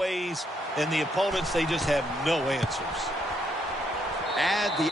ways, and the opponents, they just have no answers. Add the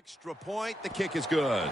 extra point. The kick is good.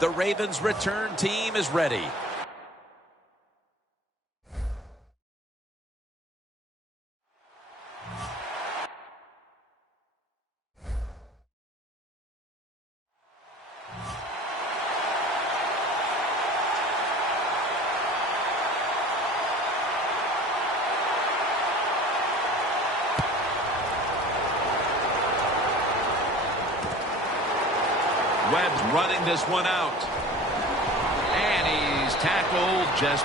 The Ravens return team is ready. Webb's running this one out. And he's tackled just...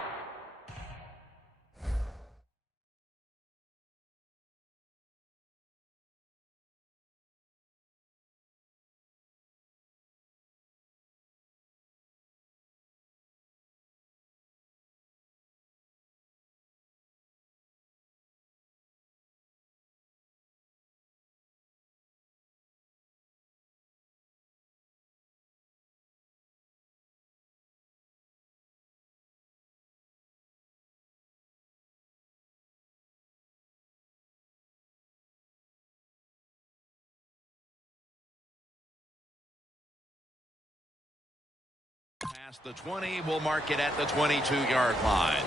Past the 20, we'll mark it at the 22-yard line.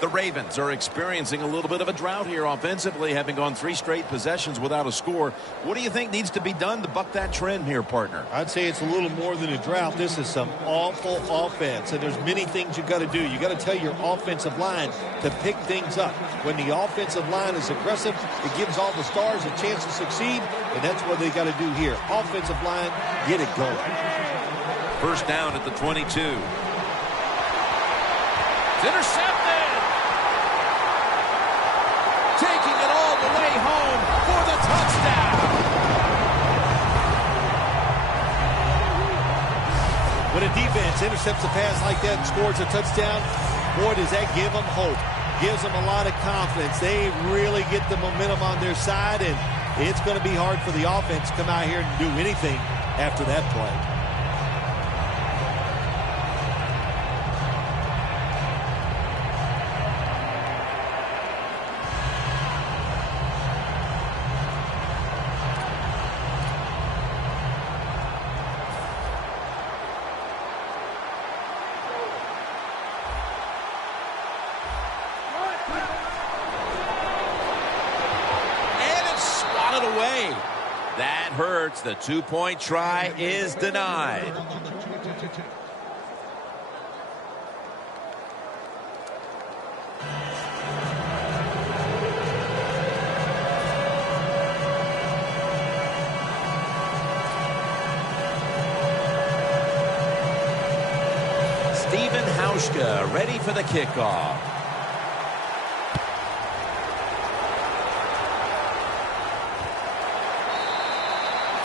The Ravens are experiencing a little bit of a drought here offensively, having gone 3 straight possessions without a score. What do you think needs to be done to buck that trend here, partner? I'd say it's a little more than a drought. This is some awful offense, and there's many things you got to do. You got to tell your offensive line to pick things up. When the offensive line is aggressive, it gives all the stars a chance to succeed, and that's what they got to do here. Offensive line, get it going. First down at the 22. It's intercepted. Taking it all the way home for the touchdown. When a defense intercepts a pass like that and scores a touchdown, boy, does that give them hope. Gives them a lot of confidence. They really get the momentum on their side, and it's going to be hard for the offense to come out here and do anything after that play. Away. That hurts. The 2-point try is denied. Steven Hauschka ready for the kickoff.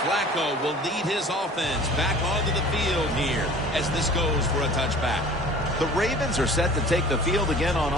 Flacco will lead his offense back onto the field here as this goes for a touchback. The Ravens are set to take the field again on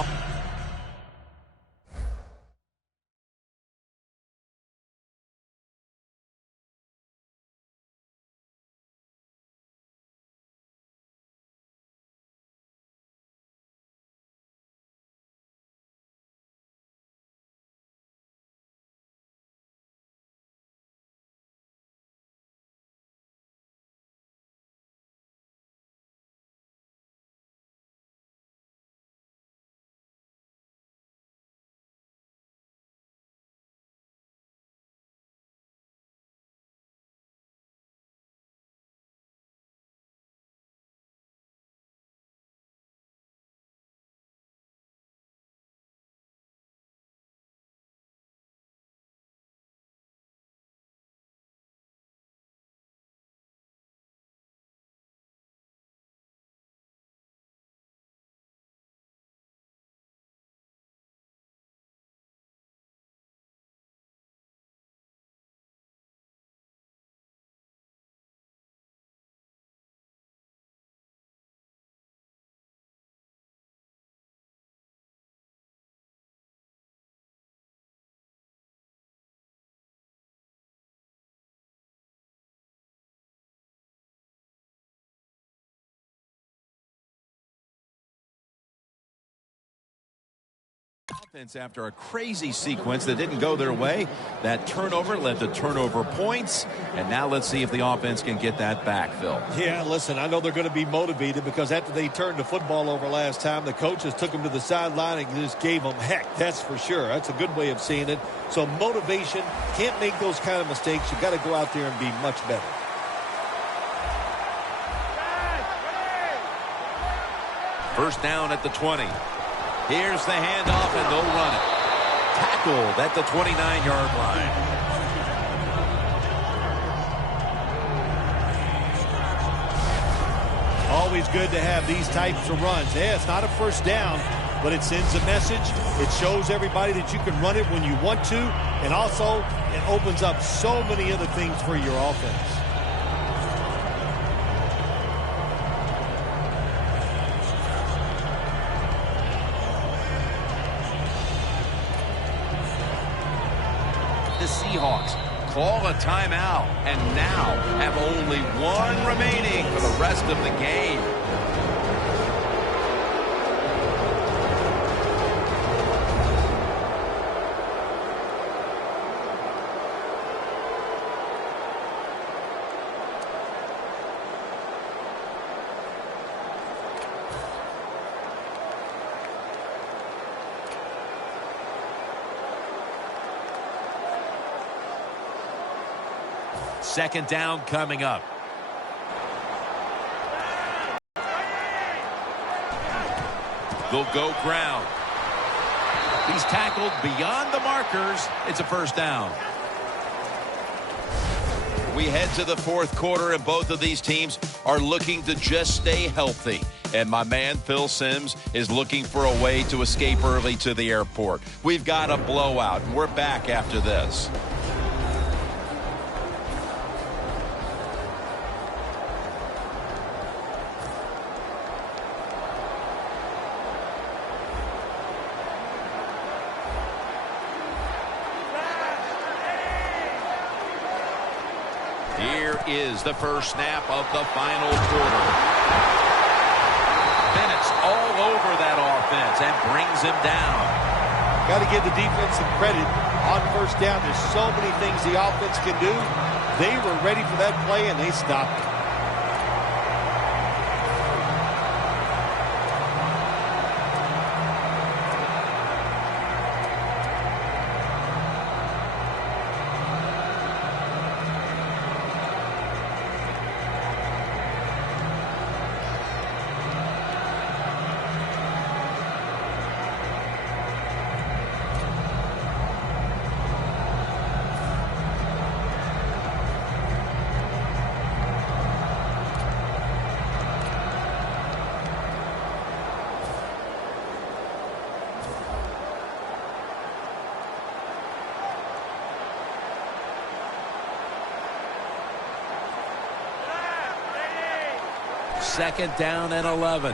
After a crazy sequence that didn't go their way, that turnover led to turnover points, and now let's see if the offense can get that back, Phil. Yeah, listen, I know they're going to be motivated because after they turned the football over last time, the coaches took them to the sideline and just gave them heck, that's for sure. That's a good way of seeing it. So motivation, can't make those kind of mistakes. You got to go out there and be much better. First down at the 20. Here's the handoff, and they'll run it. Tackled at the 29-yard line. Always good to have these types of runs. Yeah, it's not a first down, but it sends a message. It shows everybody that you can run it when you want to, and also it opens up so many other things for your offense. The Seahawks call a timeout and now have only one remaining for the rest of the game. Second down coming up. They'll go ground. He's tackled beyond the markers. It's a first down. We head to the fourth quarter, and both of these teams are looking to just stay healthy. And my man, Phil Simms, is looking for a way to escape early to the airport. We've got a blowout, and we're back after this. Is the first snap of the final quarter. Bennett's all over that offense and brings him down. Got to give the defense some credit on first down. There's so many things the offense can do. They were ready for that play, and they stopped it. Second down and 11.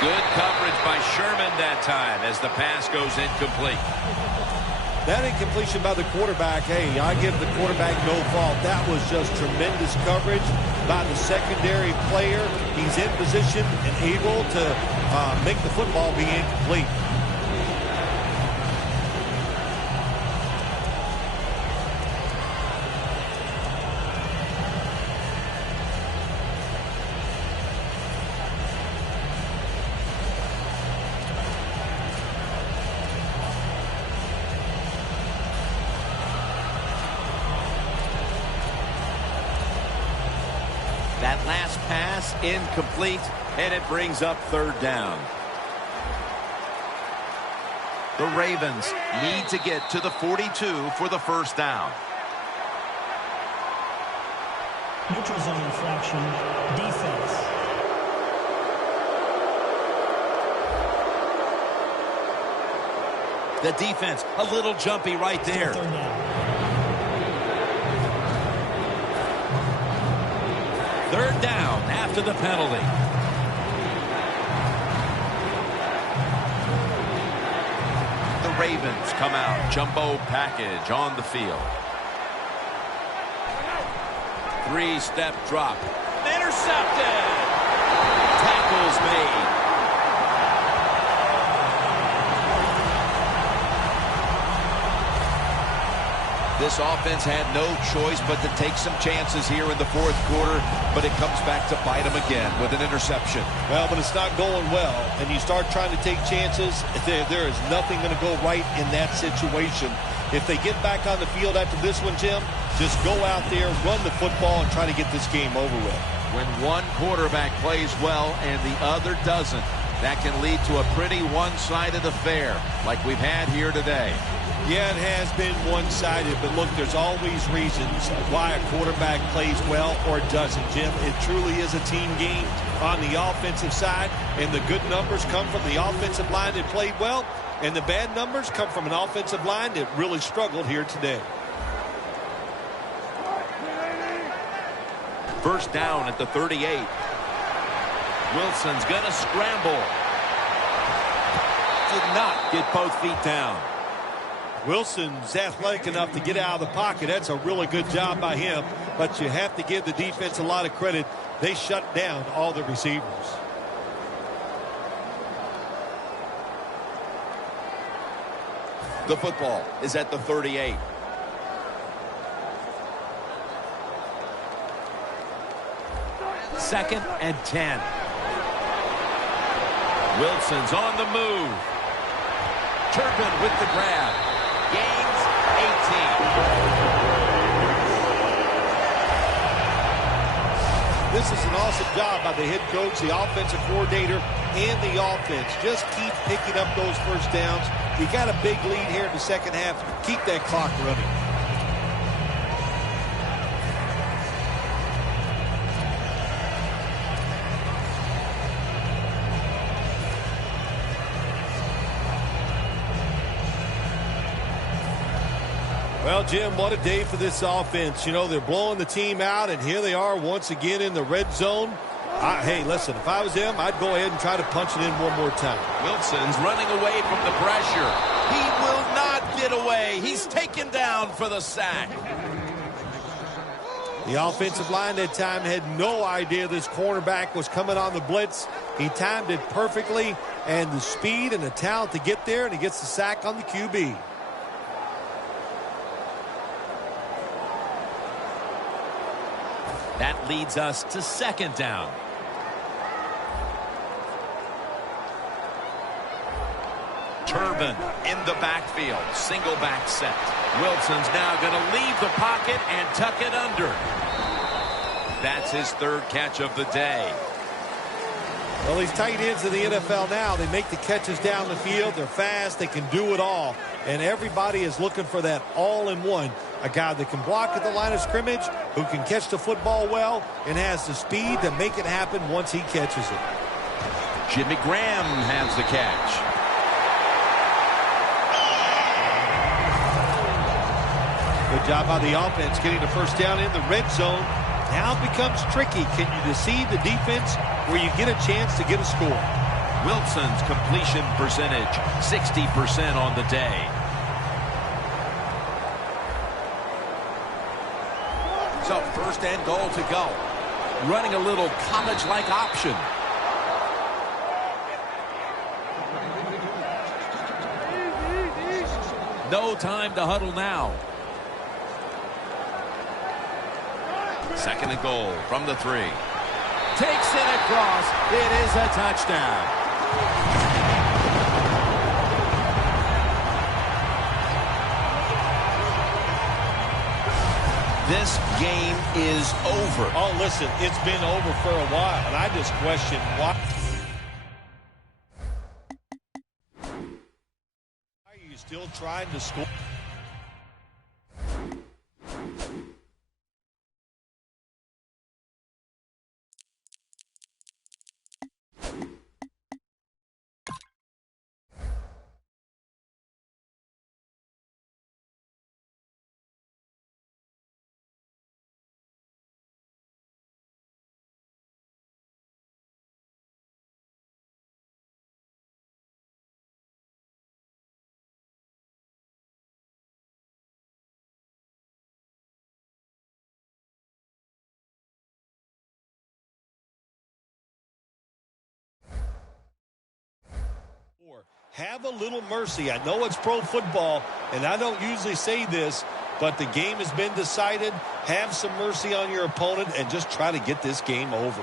Good coverage by Sherman that time as the pass goes incomplete. That incompletion by the quarterback, hey, I give the quarterback no fault. That was just tremendous coverage by the secondary player. He's in position and able to make the football be incomplete. That last pass incomplete, and it brings up third down. The Ravens need to get to the 42 for the first down. Neutral zone infraction, defense. The defense, a little jumpy right there. Third down. Third down after the penalty. The Ravens come out. Jumbo package on the field. Three-step drop. Intercepted. Tackles made. This offense had no choice but to take some chances here in the fourth quarter, but it comes back to bite them again with an interception. Well, but it's not going well, and you start trying to take chances, there is nothing going to go right in that situation. If they get back on the field after this one, Jim, just go out there, run the football, and try to get this game over with. When one quarterback plays well and the other doesn't, that can lead to a pretty one-sided affair like we've had here today. Yeah, it has been one-sided, but look, there's always reasons why a quarterback plays well or doesn't, Jim. It truly is a team game on the offensive side, and the good numbers come from the offensive line that played well, and the bad numbers come from an offensive line that really struggled here today. First down at the 38. Wilson's going to scramble. Did not get both feet down. Wilson's athletic enough to get out of the pocket. That's a really good job by him, but you have to give the defense a lot of credit. They shut down all the receivers. The football is at the 38. Second and 10. Wilson's on the move. Turpin with the grab. Gains 18. This is an awesome job by the head coach, the offensive coordinator, and the offense. Just keep picking up those first downs. You got a big lead here in the second half. Keep that clock running. Well, Jim, what a day for this offense. You know, they're blowing the team out, and here they are once again in the red zone. Hey, listen, if I was them, I'd go ahead and try to punch it in one more time. Wilson's running away from the pressure. He will not get away. He's taken down for the sack. The offensive line that time had no idea this cornerback was coming on the blitz. He timed it perfectly, and the speed and the talent to get there, and he gets the sack on the QB. That leads us to second down. Turbin in the backfield. Single back set. Wilson's now going to leave the pocket and tuck it under. That's his third catch of the day. Well, these tight ends in the NFL now, they make the catches down the field. They're fast. They can do it all. And everybody is looking for that all-in-one. A guy that can block at the line of scrimmage, who can catch the football well, and has the speed to make it happen once he catches it. Jimmy Graham has the catch. Good job by the offense getting the first down in the red zone. Now it becomes tricky. Can you deceive the defense where you get a chance to get a score? Wilson's completion percentage, 60% on the day. So first and goal to go. Running a little college-like option. No time to huddle now. Second and goal from the 3. Takes it across. It is a touchdown. This game is over. Oh, listen, it's been over for a while, and I just question why. Why are you still trying to score? Have a little mercy. I know it's pro football, and I don't usually say this, But the game has been decided. Have some mercy on your opponent and just try to get this game over.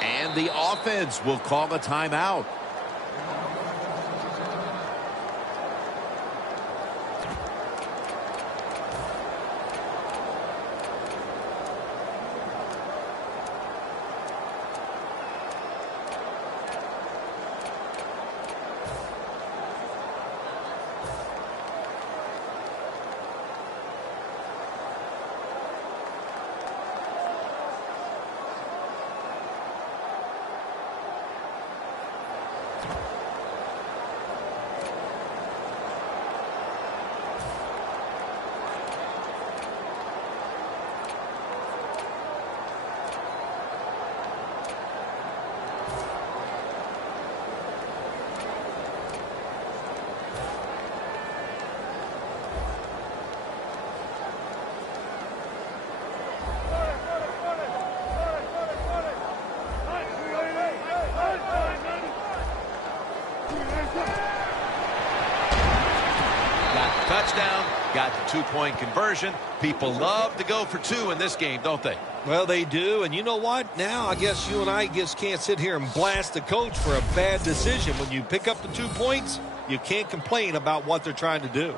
And the offense will call a timeout. Touchdown, got the two-point conversion. People love to go for two in this game, don't they? Well, they do. And you know what? Now I guess you and I just can't sit here and blast the coach for a bad decision. When you pick up the 2 points, you can't complain about what they're trying to do.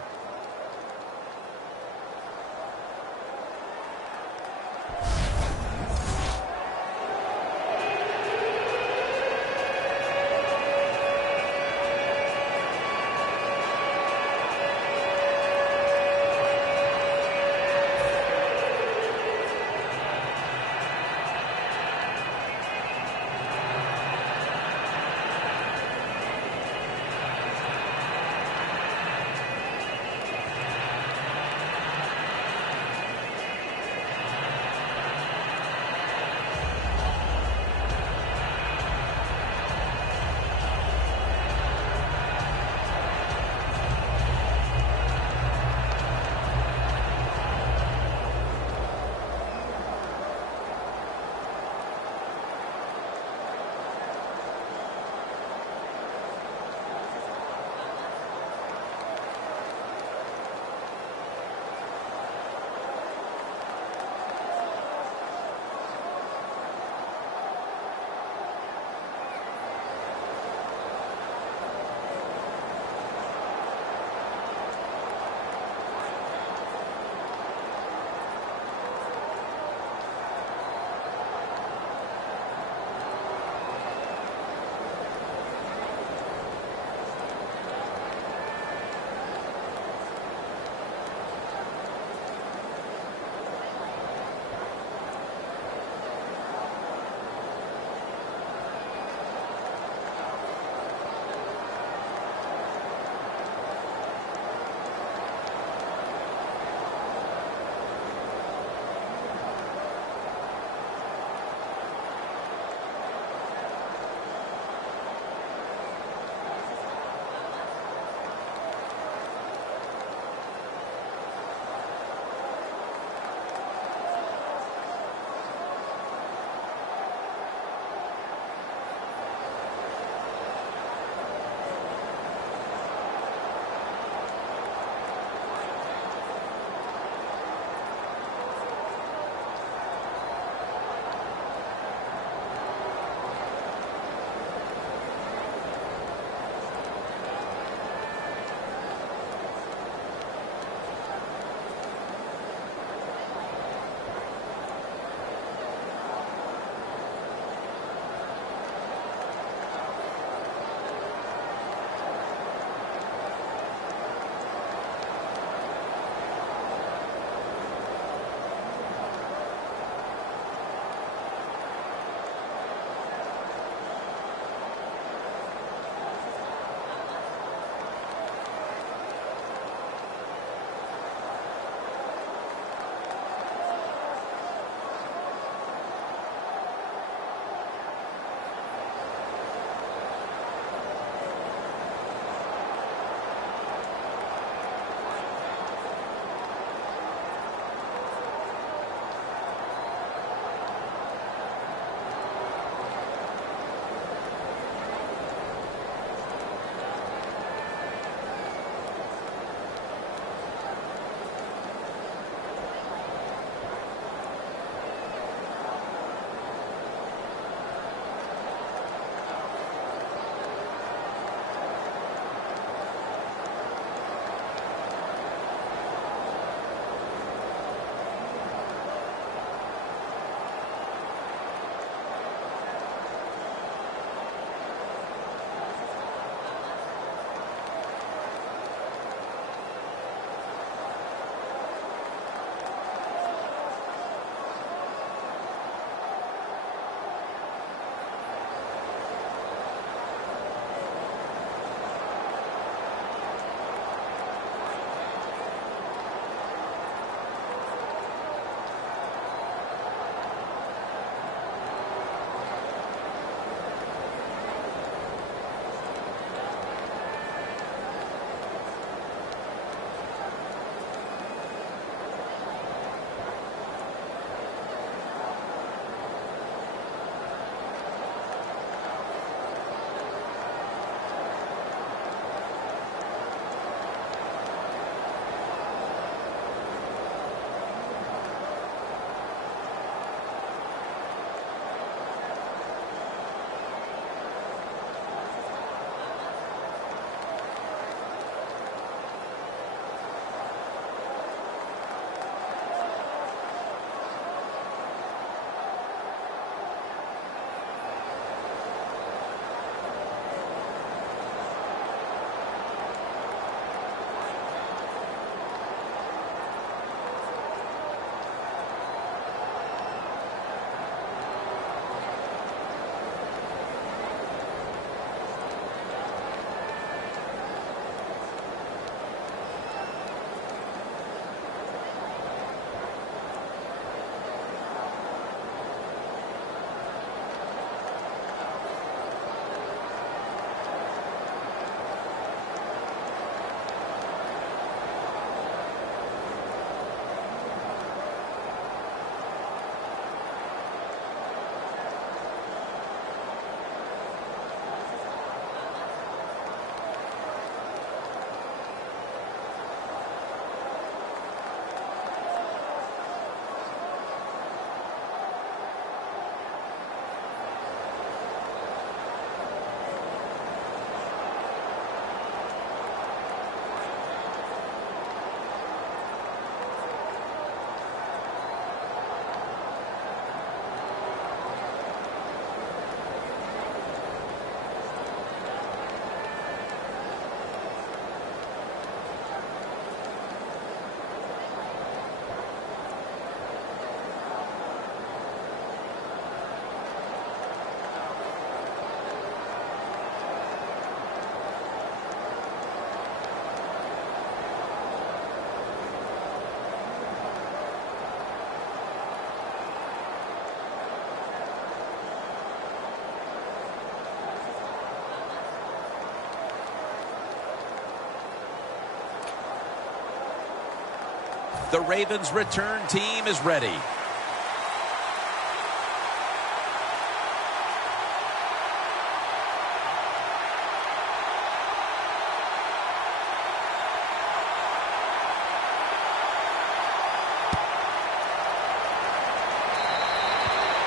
The Ravens return team is ready.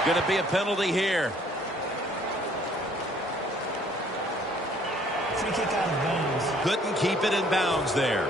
Going to be a penalty here. Free kick out of bounds. Couldn't keep it in bounds there.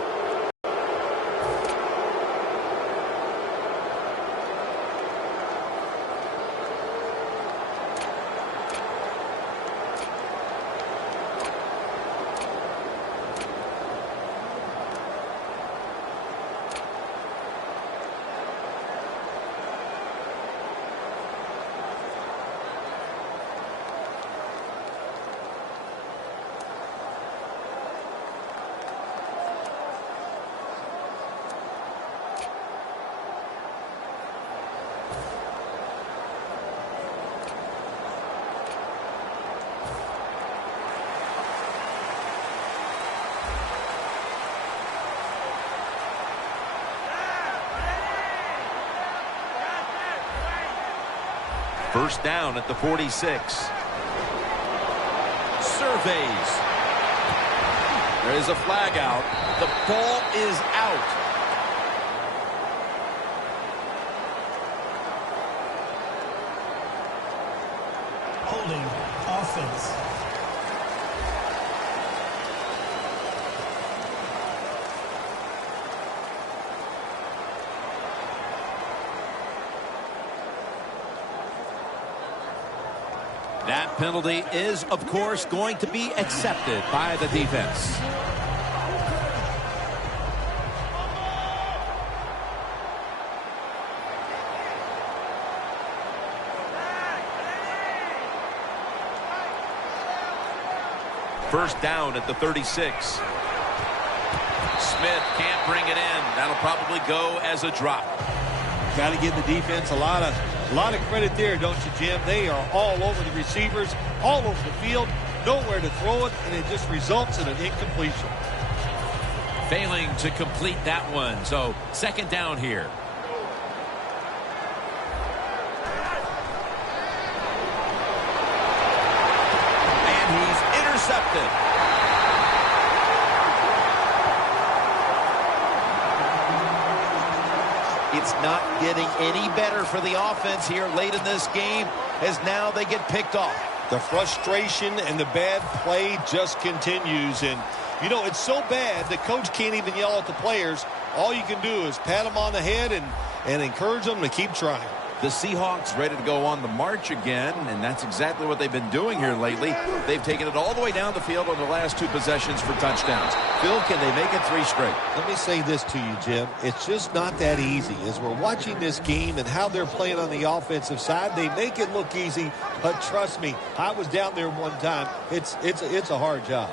First down at the 46. Surveys. There is a flag out. The ball is out. Holding offense. That penalty is, of course, going to be accepted by the defense. First down at the 36. Smith can't bring it in. That'll probably go as a drop. Got to give the defense a lot of credit there, don't you, Jim? They are all over the receivers, all over the field, nowhere to throw it, and it just results in an incompletion. Failing to complete that one, so second down here. And he's intercepted. It's not getting any better for the offense here late in this game, as now they get picked off. The frustration and the bad play just continues. And, you know, it's so bad the coach can't even yell at the players. All you can do is pat them on the head and encourage them to keep trying. The Seahawks ready to go on the march again, and that's exactly what they've been doing here lately. They've taken it all the way down the field on the last two possessions for touchdowns. Phil, can they make it 3 straight? Let me say this to you, Jim. It's just not that easy. As we're watching this game and how they're playing on the offensive side, they make it look easy, but trust me, I was down there one time. It's a hard job.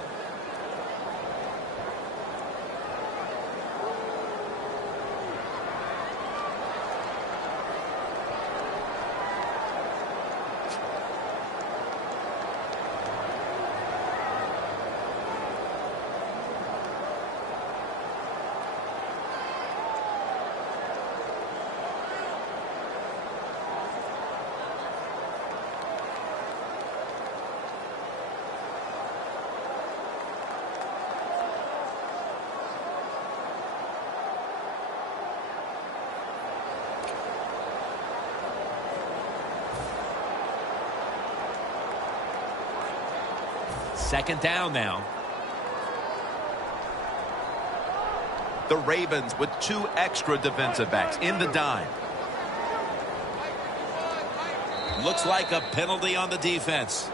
Second down now. The Ravens with 2 extra defensive backs in the dime. Looks like a penalty on the defense.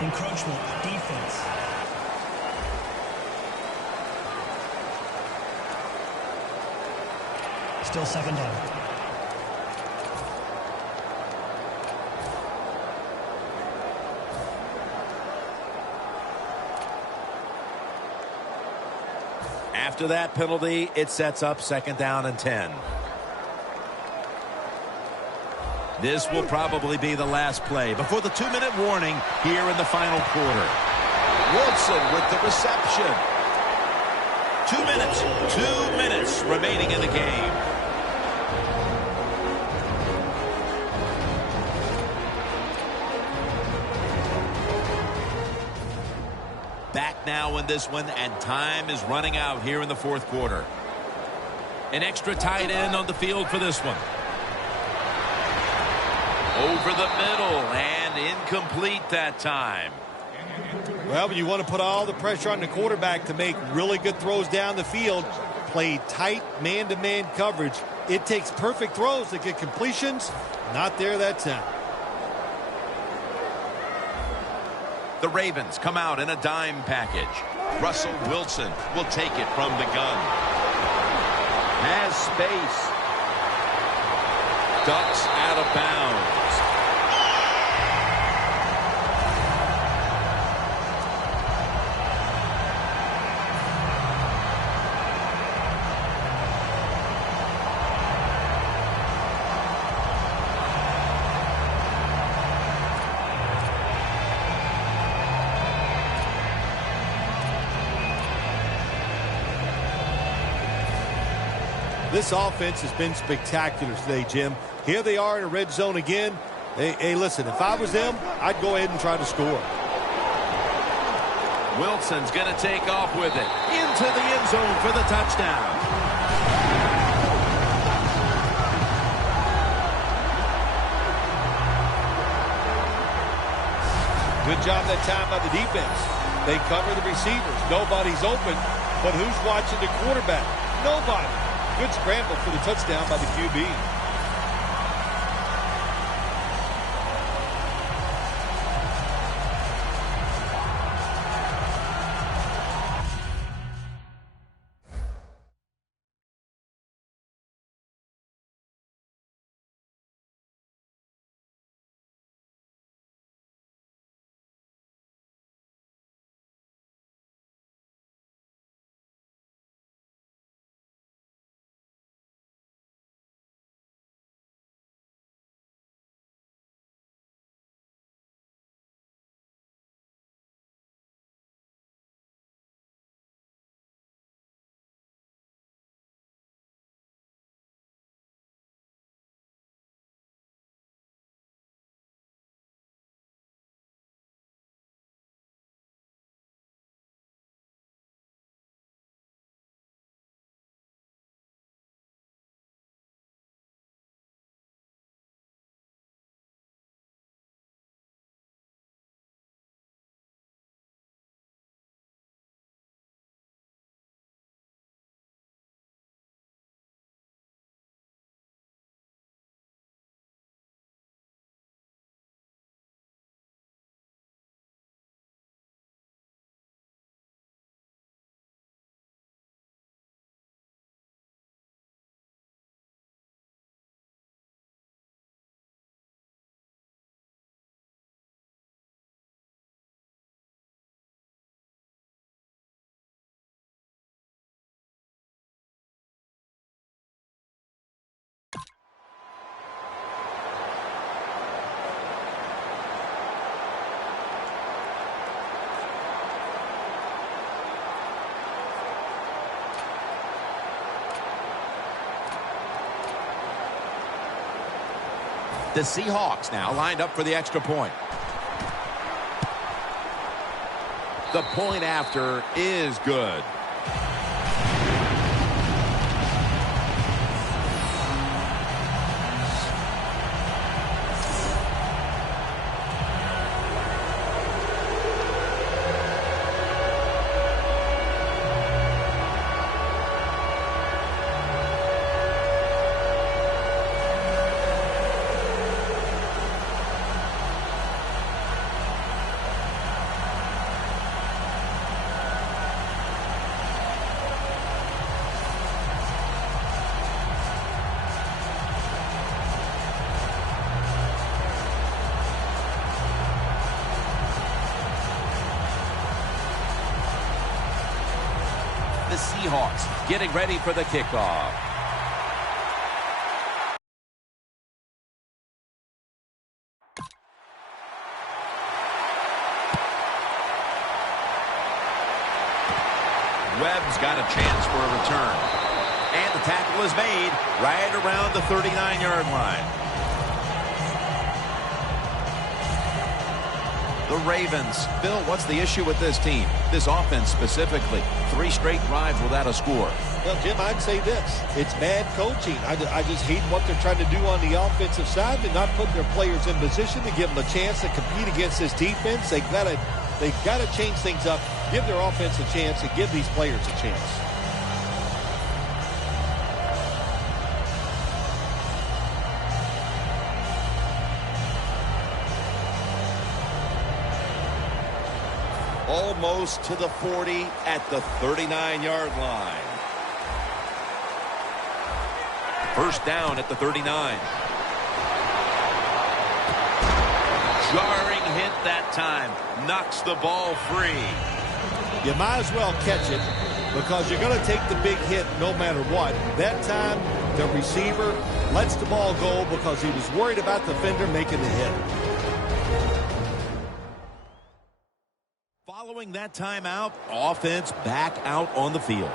Encroachment, defense. Still second down. After that penalty, it sets up second down and 10. This will probably be the last play before the 2-minute warning here in the final quarter. Wilson with the reception. 2 minutes remaining in the game. Back now in this one, and time is running out here in the fourth quarter. An extra tight end on the field for this one. Over the middle, and incomplete that time. Well, when you want to put all the pressure on the quarterback to make really good throws down the field, play tight man-to-man coverage, it takes perfect throws to get completions. Not there that time. The Ravens come out in a dime package. Russell Wilson will take it from the gun. Has space. Ducks out of bounds. This offense has been spectacular today, Jim. Here they are in a red zone again. Hey, listen, if I was them, I'd go ahead and try to score. Wilson's going to take off with it. Into the end zone for the touchdown. Good job that time by the defense. They cover the receivers. Nobody's open, but who's watching the quarterback? Nobody. Good scramble for the touchdown by the QB. The Seahawks now lined up for the extra point. The point after is good. The Seahawks getting ready for the kickoff. Webb's got a chance for a return. And the tackle is made right around the 39-yard line. The Ravens. Bill, what's the issue with this team? This offense specifically. 3 straight drives without a score. Well, Jim, I'd say this. It's bad coaching. I just hate what they're trying to do on the offensive side. They're not putting their players in position to give them a chance to compete against this defense. They've got to change things up, give their offense a chance, and give these players a chance. Almost to the 40 at the 39-yard line. First down at the 39. Jarring hit that time. Knocks the ball free. You might as well catch it because you're going to take the big hit no matter what. That time, the receiver lets the ball go because he was worried about the defender making the hit. Following that timeout, offense back out on the field.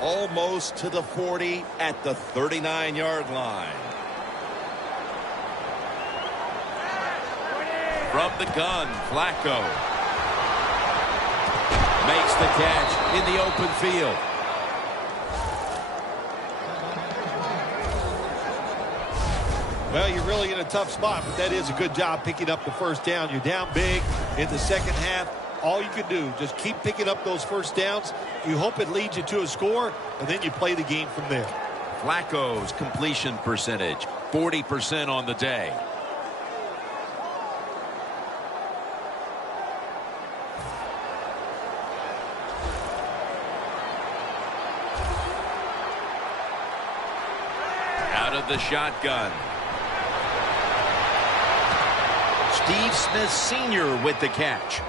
Almost to the 40 at the 39-yard line. From the gun, Flacco makes the catch in the open field. Well, you're really in a tough spot, but that is a good job picking up the first down. You're down big in the second half. All you can do, just keep picking up those first downs. You hope it leads you to a score, and then you play the game from there. Flacco's completion percentage, 40% on the day. Out of the shotgun. Steve Smith Sr. with the catch.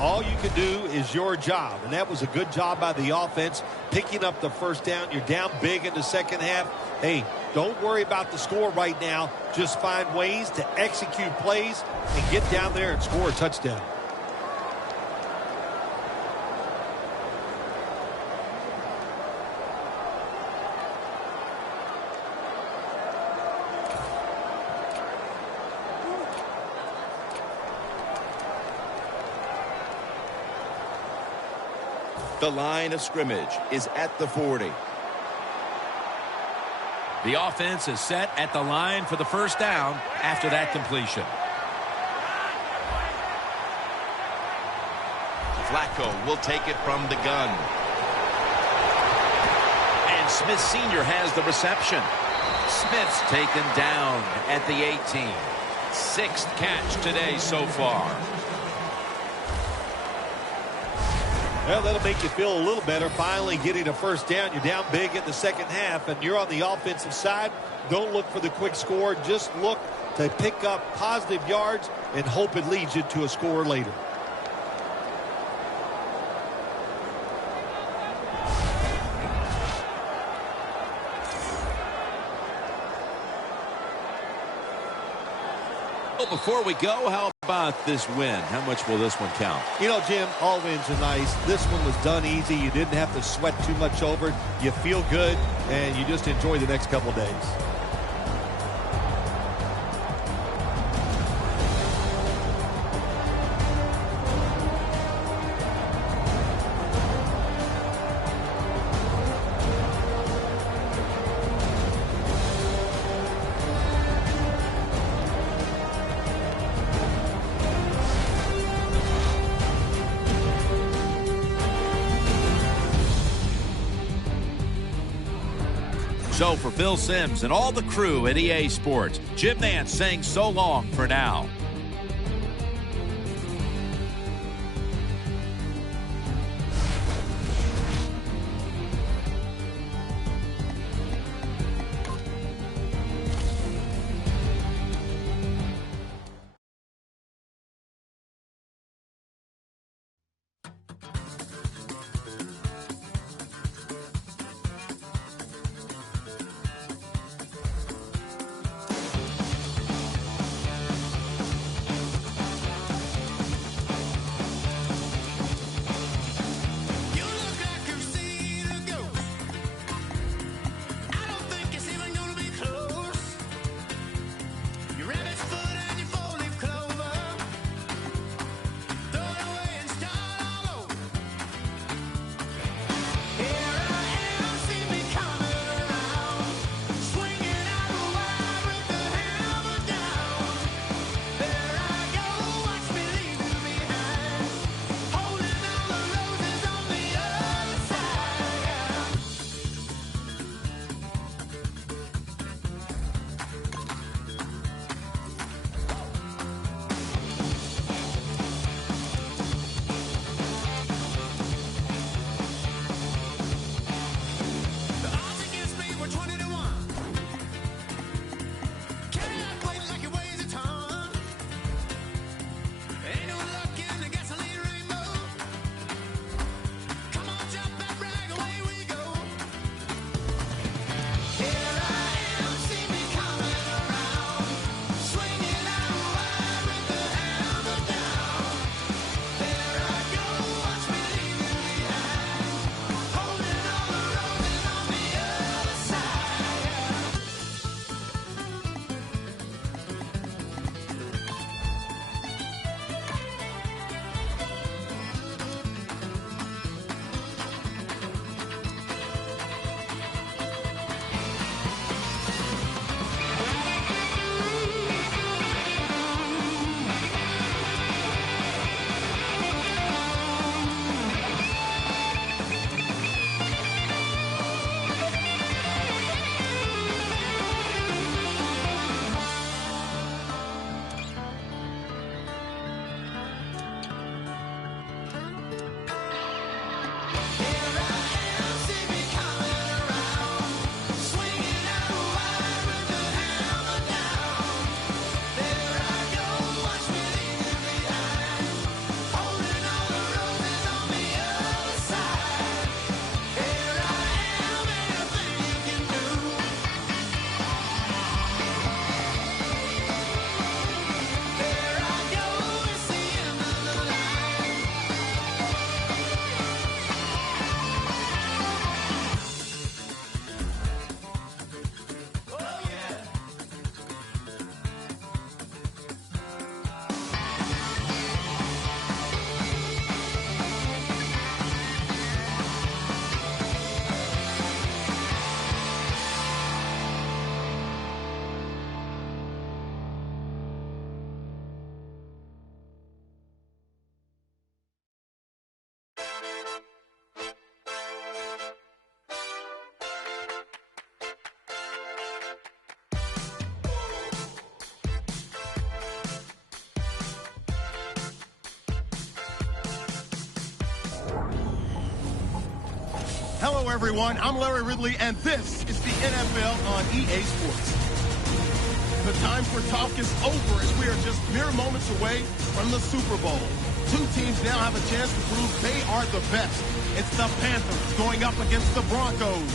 All you can do is your job, and that was a good job by the offense, picking up the first down. You're down big in the second half. Hey, don't worry about the score right now. Just find ways to execute plays and get down there and score a touchdown. The line of scrimmage is at the 40. The offense is set at the line for the first down after that completion. Flacco will take it from the gun. And Smith Sr. has the reception. Smith's taken down at the 18. 6th catch today so far. Well, that'll make you feel a little better. Finally getting a first down. You're down big in the second half, and you're on the offensive side. Don't look for the quick score. Just look to pick up positive yards and hope it leads you to a score later. Well, before we go, how about this win? How much will this one count? You know, Jim, all wins are nice. This one was done easy. You didn't have to sweat too much over it. You feel good, and you just enjoy the next couple of days. So for Phil Simms and all the crew at EA Sports, Jim Nantz saying so long for now. Hello, everyone. I'm Larry Ridley, and this is the NFL on EA Sports. The time for talk is over as we are just mere moments away from the Super Bowl. Two teams now have a chance to prove they are the best. It's the Panthers going up against the Broncos.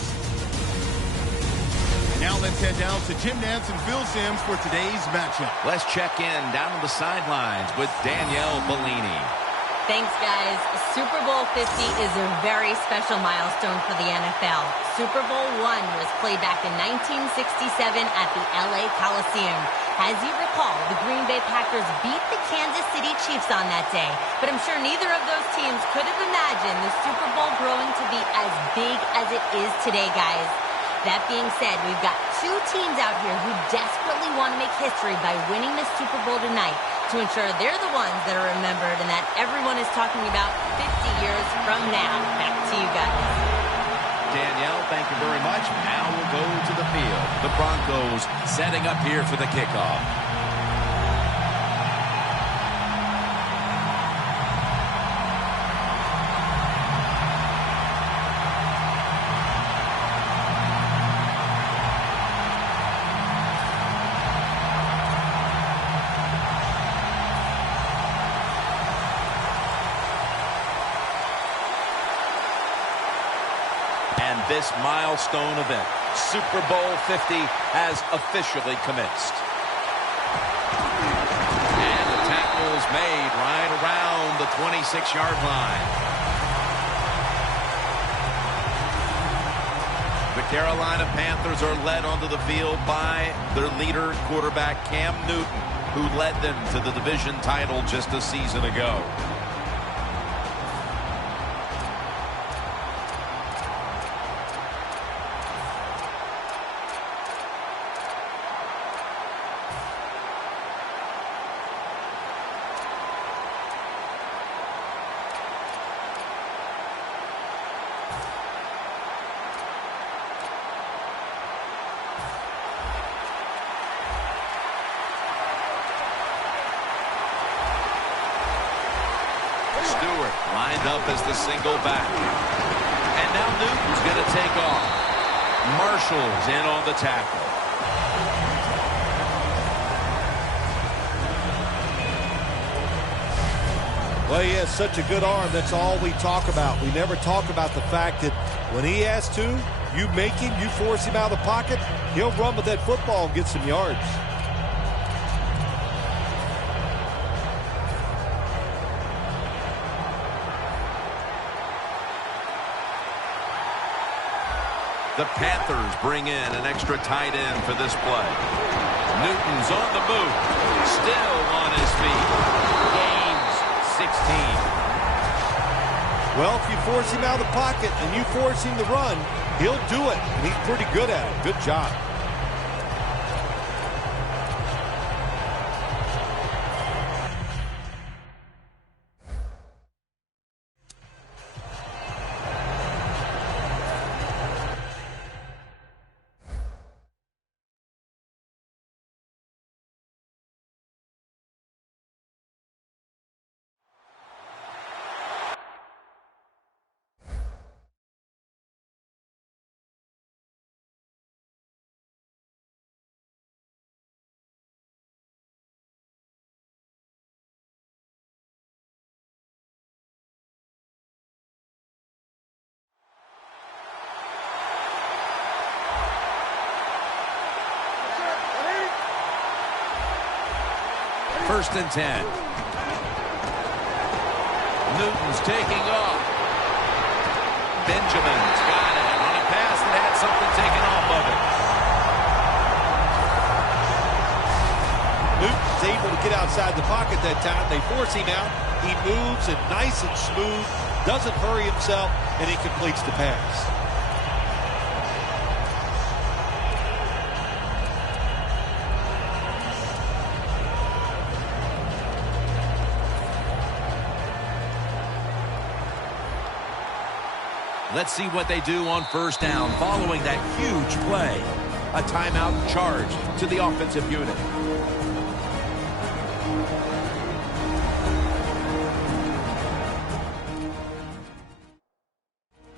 Now let's head down to Jim Nantz and Phil Simms for today's matchup. Let's check in down on the sidelines with Danielle Bellini. Thanks, guys. Super Bowl 50 is a very special milestone for the NFL. Super Bowl I was played back in 1967 at the LA Coliseum. As you recall, the Green Bay Packers beat the Kansas City Chiefs on that day. But I'm sure neither of those teams could have imagined the Super Bowl growing to be as big as it is today, guys. That being said, we've got two teams out here who desperately want to make history by winning the Super Bowl tonight to ensure they're the ones that are remembered and that everyone is talking about 50 years from now. Back to you guys. Danielle, thank you very much. Now we'll go to the field. The Broncos setting up here for the kickoff. And this milestone event, Super Bowl 50, has officially commenced. And the tackle's made right around the 26-yard line. The Carolina Panthers are led onto the field by their leader, quarterback Cam Newton, who led them to the division title just a season ago. Stewart lined up as the single back. And now Newton's going to take off. Marshall's in on the tackle. Well, he has such a good arm. That's all we talk about. We never talk about the fact that when he has to, you make him, you force him out of the pocket, he'll run with that football and get some yards. The Panthers bring in an extra tight end for this play. Newton's on the move. Still on his feet. Gains 16. Well, if you force him out of the pocket and you force him to run, he'll do it. And he's pretty good at it. Good job. First and 10. Newton's taking off. Benjamin's got it on a pass that had something taken off of it. Newton's able to get outside the pocket that time. They force him out. He moves and nice and smooth, doesn't hurry himself, and he completes the pass. Let's see what they do on first down following that huge play. A timeout charged to the offensive unit.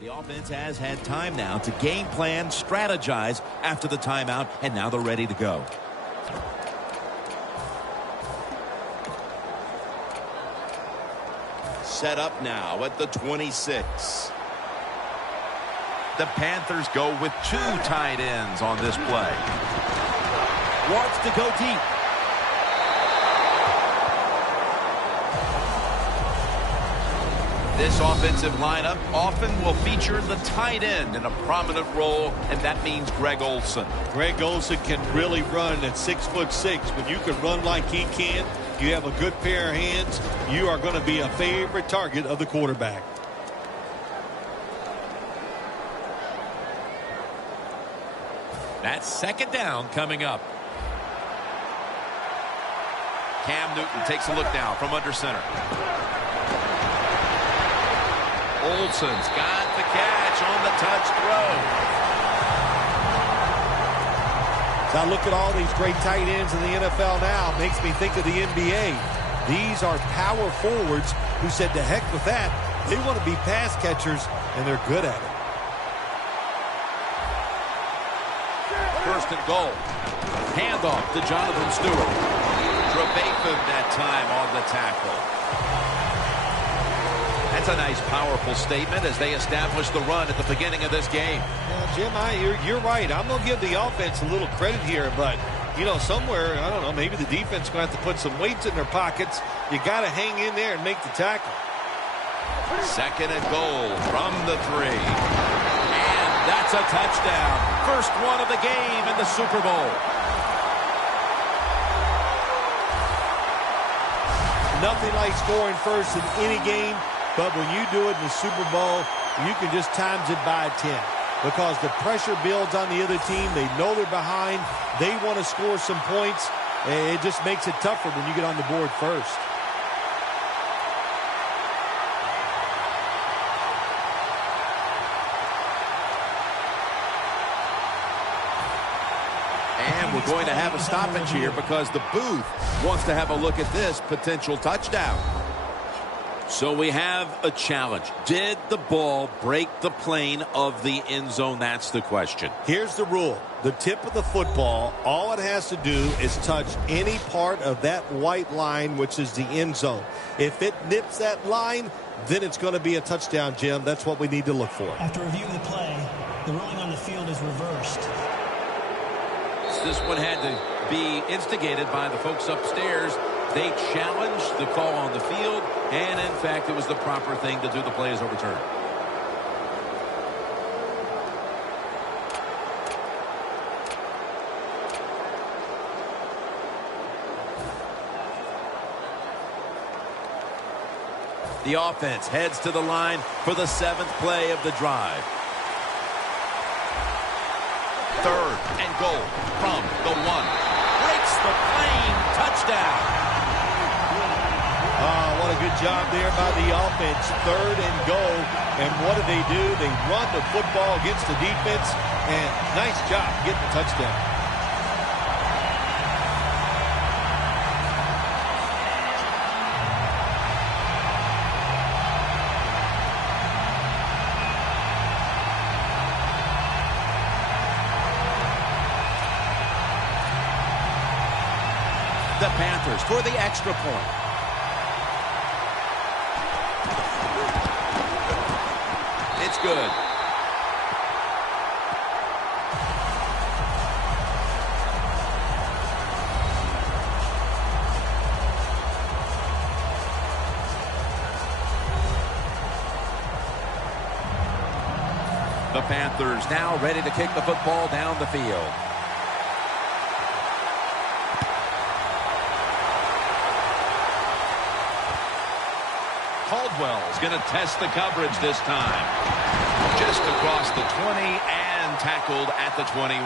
The offense Offense has had time now to game plan, strategize after the timeout, and now they're ready to go. Set up now at the 26. The Panthers go with 2 tight ends on this play. Wants to go deep. This offensive lineup often will feature the tight end in a prominent role, and that means Greg Olsen. Greg Olsen can really run at 6'6". When you can run like he can, you have a good pair of hands, you are going to be a favorite target of the quarterback. That's second down coming up. Cam Newton takes a look now from under center. Olsen's got the catch on the touch throw. So I look at all these great tight ends in the NFL now. It makes me think of the NBA. These are power forwards who said to heck with that. They want to be pass catchers, and they're good at it. First and goal. Handoff to Jonathan Stewart. Trevathan that time on the tackle. That's a nice, powerful statement as they establish the run at the beginning of this game. Jim, you're right. I'm going to give the offense a little credit here, but, you know, somewhere, I don't know, maybe the defense is going to have to put some weights in their pockets. You got to hang in there and make the tackle. Second and goal from the 3. And that's a touchdown. First one of the game in the Super Bowl. Nothing like scoring first in any game. But when you do it in the Super Bowl, you can just times it by 10 because the pressure builds on the other team. They know they're behind. They want to score some points. It just makes it tougher when you get on the board first. And we're going to have a stoppage here because the booth wants to have a look at this potential touchdown. So we have a challenge. Did the ball break the plane of the end zone? That's the question. Here's the rule. The tip of the football, all it has to do is touch any part of that white line, which is the end zone. If it nips that line, then it's going to be a touchdown, Jim. That's what we need to look for. After reviewing the play, the ruling on the field is reversed. This one had to be instigated by the folks upstairs. They challenged the call on the field, and in fact, it was the proper thing to do. The play is overturned. The offense heads to the line for the 7th play of the drive. Third and goal from the 1. Breaks the plane. Touchdown. What a good job there by the offense. Third and goal. And what do? They run the football against the defense. And nice job getting the touchdown. The Panthers for the extra point. It's good. The Panthers now ready to kick the football down the field. Caldwell's going to test the coverage this time. Just across the 20 and tackled at the 21.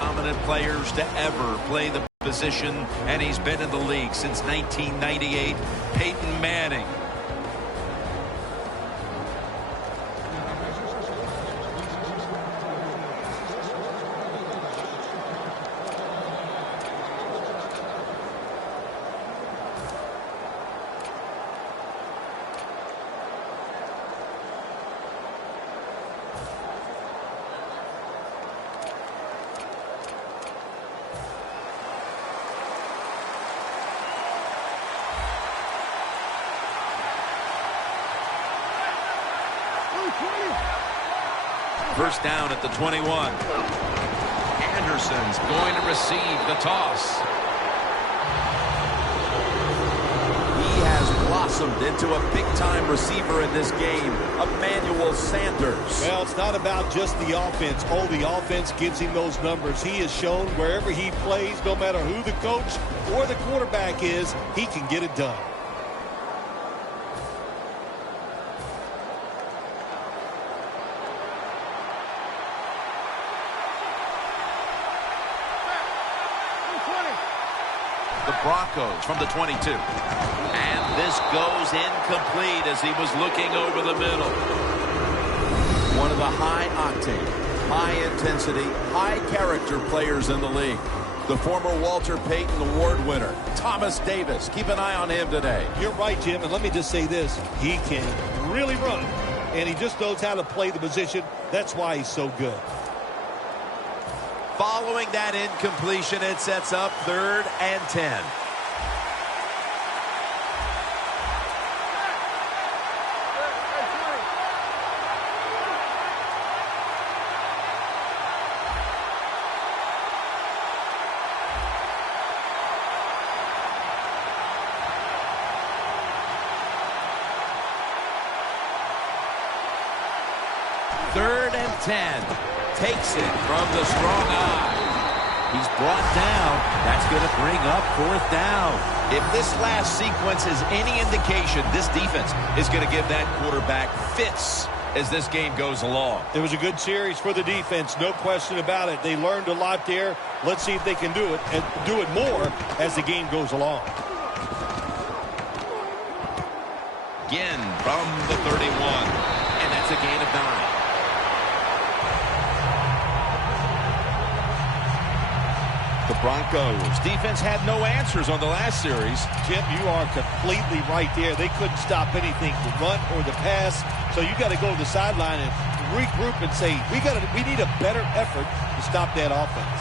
Dominant players to ever play the position, and he's been in the league since 1998. Peyton Manning. First down at the 21. Anderson's going to receive the toss. He has blossomed into a big-time receiver in this game, Emmanuel Sanders. Well, it's not about just the offense. Oh, the offense gives him those numbers. He has shown wherever he plays, no matter who the coach or the quarterback is, he can get it done. The Broncos from the 22. And this goes incomplete as he was looking over the middle. One of the high-octane, high-intensity, high-character players in the league. The former Walter Payton Award winner, Thomas Davis. Keep an eye on him today. You're right, Jim, and let me just say this. He can really run, and he just knows how to play the position. That's why he's so good. Following that incompletion, it sets up 3rd and 10. Third and 10. Takes it from the strong eye. He's brought down. That's going to bring up 4th down. If this last sequence is any indication, this defense is going to give that quarterback fits as this game goes along. It was a good series for the defense, no question about it. They learned a lot there. Let's see if they can do it and do it more as the game goes along. Again from the 31, and that's a gain of 9. The Broncos defense had no answers on the last series. Jim, you are completely right there. They couldn't stop anything, the run or the pass. So you got to go to the sideline and regroup and say, we need a better effort to stop that offense.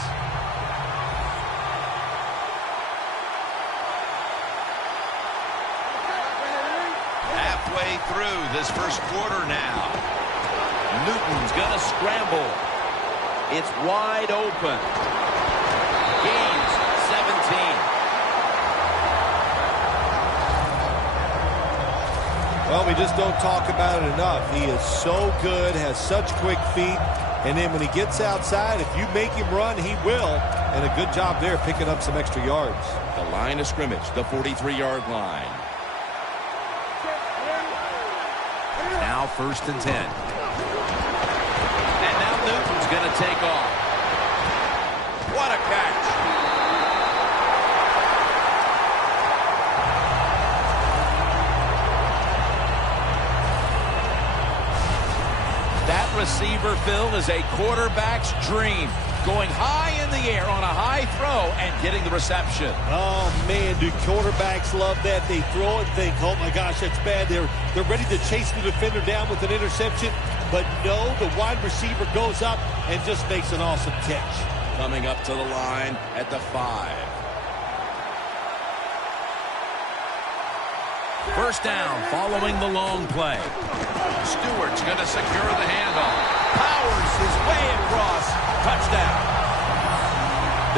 Halfway through this first quarter now. Newton's going to scramble. It's wide open. Gains 17. Well, we just don't talk about it enough. He is so good, has such quick feet, and then when he gets outside, if you make him run, he will. And a good job there picking up some extra yards. The line of scrimmage, the 43-yard line. Now 1st and 10. And now Newton's going to take off. What a catch. That receiver, Phil, is a quarterback's dream. Going high in the air on a high throw and getting the reception. Oh, man, do quarterbacks love that? They throw and think, oh, my gosh, that's bad. They're ready to chase the defender down with an interception. But no, the wide receiver goes up and just makes an awesome catch. Coming up to the line at the 5. First down following the long play. Stewart's going to secure the handoff. Powers his way across. Touchdown.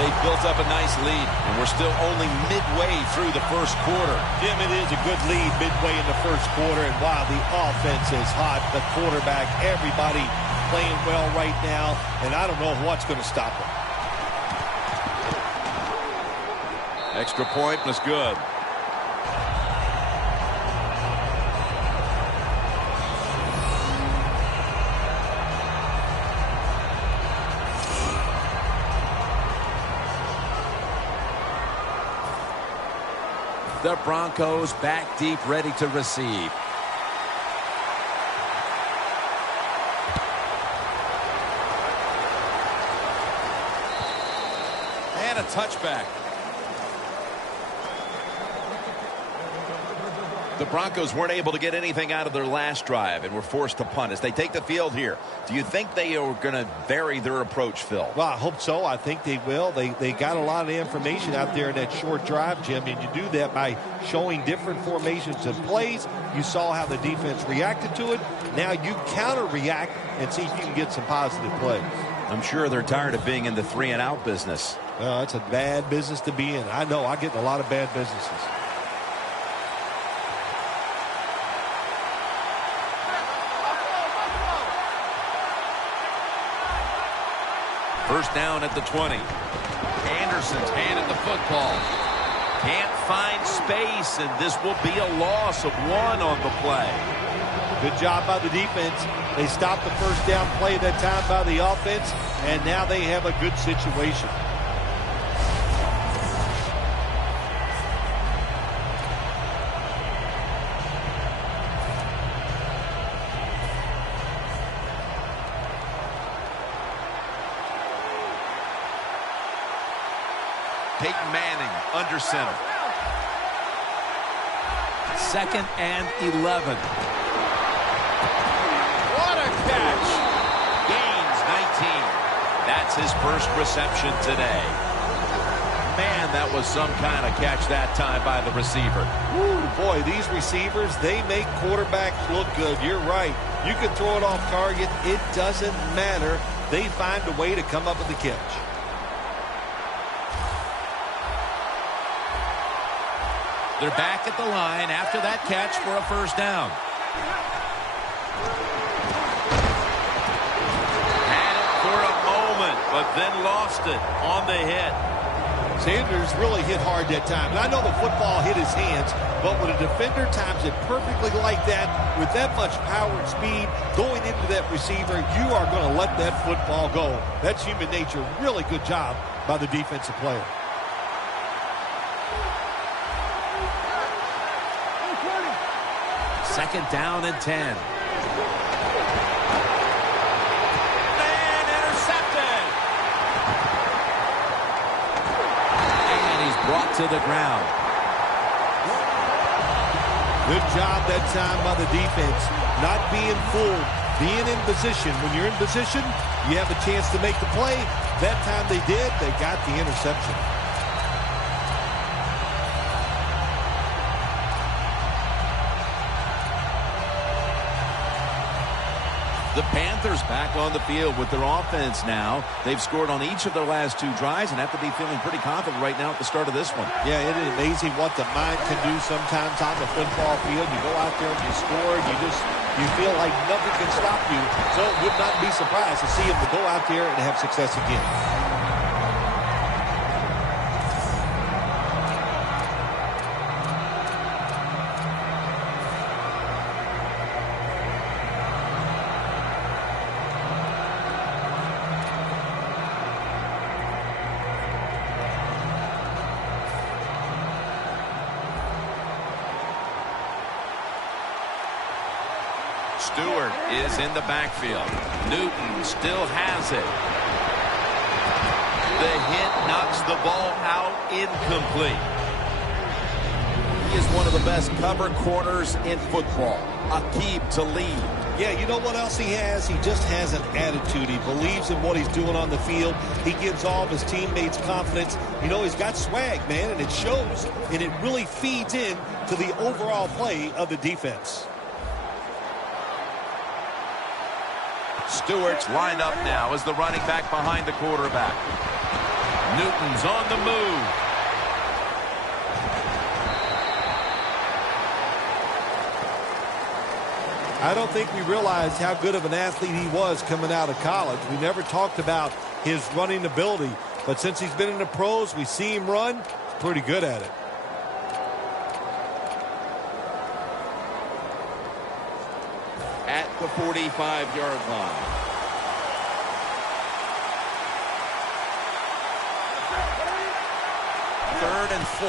They built up a nice lead, and we're still only midway through the first quarter. Jim, it is a good lead midway in the first quarter, and wow, the offense is hot. The quarterback, everybody playing well right now, and I don't know what's going to stop them. Extra point was good. The Broncos back deep, ready to receive. And a touchback. The Broncos weren't able to get anything out of their last drive and were forced to punt as they take the field here. Do you think they are going to vary their approach, Phil? Well, I hope so. I think they will. They got a lot of information out there in that short drive, Jim, and you do that by showing different formations and plays. You saw how the defense reacted to it. Now you counter-react and see if you can get some positive plays. I'm sure they're tired of being in the 3-and-out business. Well, it's a bad business to be in. I know. I get in a lot of bad businesses. First down at the 20. Anderson's handed the football. Can't find space, and this will be a loss of 1 on the play. Good job by the defense. They stopped the first down play that time by the offense, and now they have a good situation. Peyton Manning under center. 2nd and 11. What a catch! Gains 19. That's his first reception today. Man, that was some kind of catch that time by the receiver. Woo, boy, these receivers, they make quarterbacks look good. You're right. You can throw it off target. It doesn't matter. They find a way to come up with the catch. They're back at the line after that catch for a first down. Had it for a moment, but then lost it on the hit. Sanders really hit hard that time. And I know the football hit his hands, but when a defender times it perfectly like that, with that much power and speed going into that receiver, you are going to let that football go. That's human nature. Really good job by the defensive player. Second down and 10. And intercepted. And he's brought to the ground. Good job that time by the defense. Not being fooled, being in position. When you're in position, you have a chance to make the play. That time they did. They got the interception. The Panthers back on the field with their offense now. They've scored on each of their last 2 drives and have to be feeling pretty confident right now at the start of this one. Yeah, it is amazing what the mind can do sometimes on the football field. You go out there and you score, you feel like nothing can stop you. So it would not be surprised to see them to go out there and have success again. Stewart is in the backfield. Newton still has it. The hit knocks the ball out, incomplete. He is one of the best cover corners in football. Aqib Talib. Yeah, you know what else he has? He just has an attitude. He believes in what he's doing on the field. He gives all of his teammates confidence. You know, he's got swag, man, and it shows. And it really feeds in to the overall play of the defense. Stewart's lined up now as the running back behind the quarterback. Newton's on the move. I don't think we realized how good of an athlete he was coming out of college. We never talked about his running ability, but since he's been in the pros, we see him run. He's pretty good at it. At the 45-yard line. Third and 4.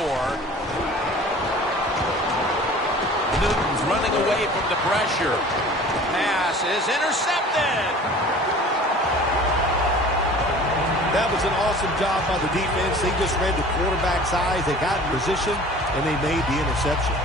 Newton's running away from the pressure. Pass is intercepted. That was an awesome job by the defense. They just read the quarterback's eyes. They got in position, and they made the interception.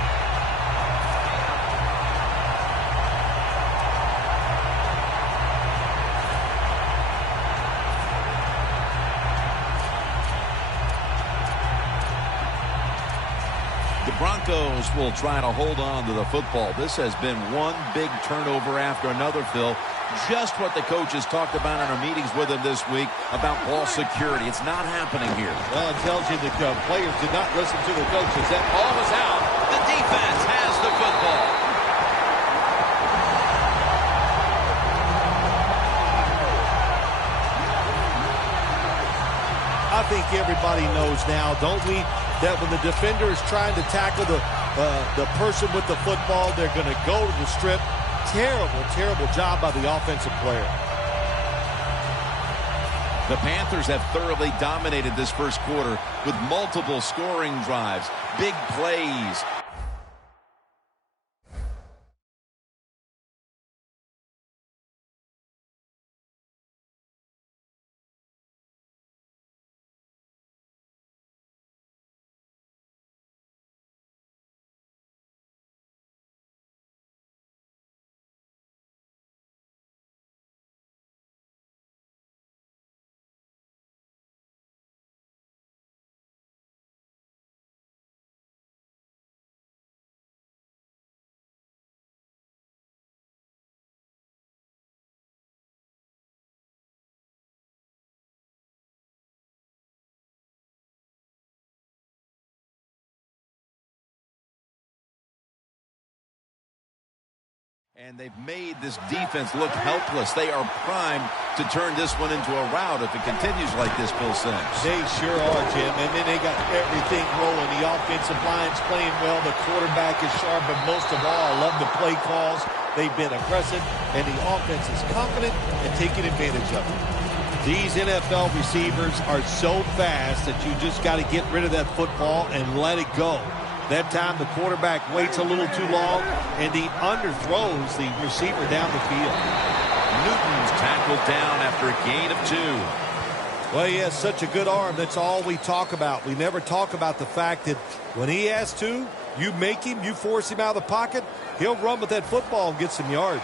Broncos will try to hold on to the football. This has been one big turnover after another, Phil. Just what the coaches talked about in our meetings with him this week about ball security. It's not happening here. Well, it tells you the players did not listen to the coaches. That Ball was out. The defense has the football. I think everybody knows now, don't we, that when the defender is trying to tackle the person with the football, they're going to go to the strip. Terrible, terrible job by the offensive player. The Panthers have thoroughly dominated this first quarter with multiple scoring drives, big plays. And they've made this defense look helpless. They are primed to turn this one into a rout if it continues like this, Phil Simms. They sure are, Jim. And then they got everything rolling. The offensive line's playing well. The quarterback is sharp. But most of all, I love the play calls. They've been aggressive. And the offense is confident and taking advantage of it. These NFL receivers are so fast that you just got to get rid of that football and let it go. That time the quarterback waits a little too long, and he underthrows the receiver down the field. Newton's tackled down after a gain of 2. Well, he has such a good arm. That's all we talk about. We never talk about the fact that when he has to, you make him, you force him out of the pocket, he'll run with that football and get some yards.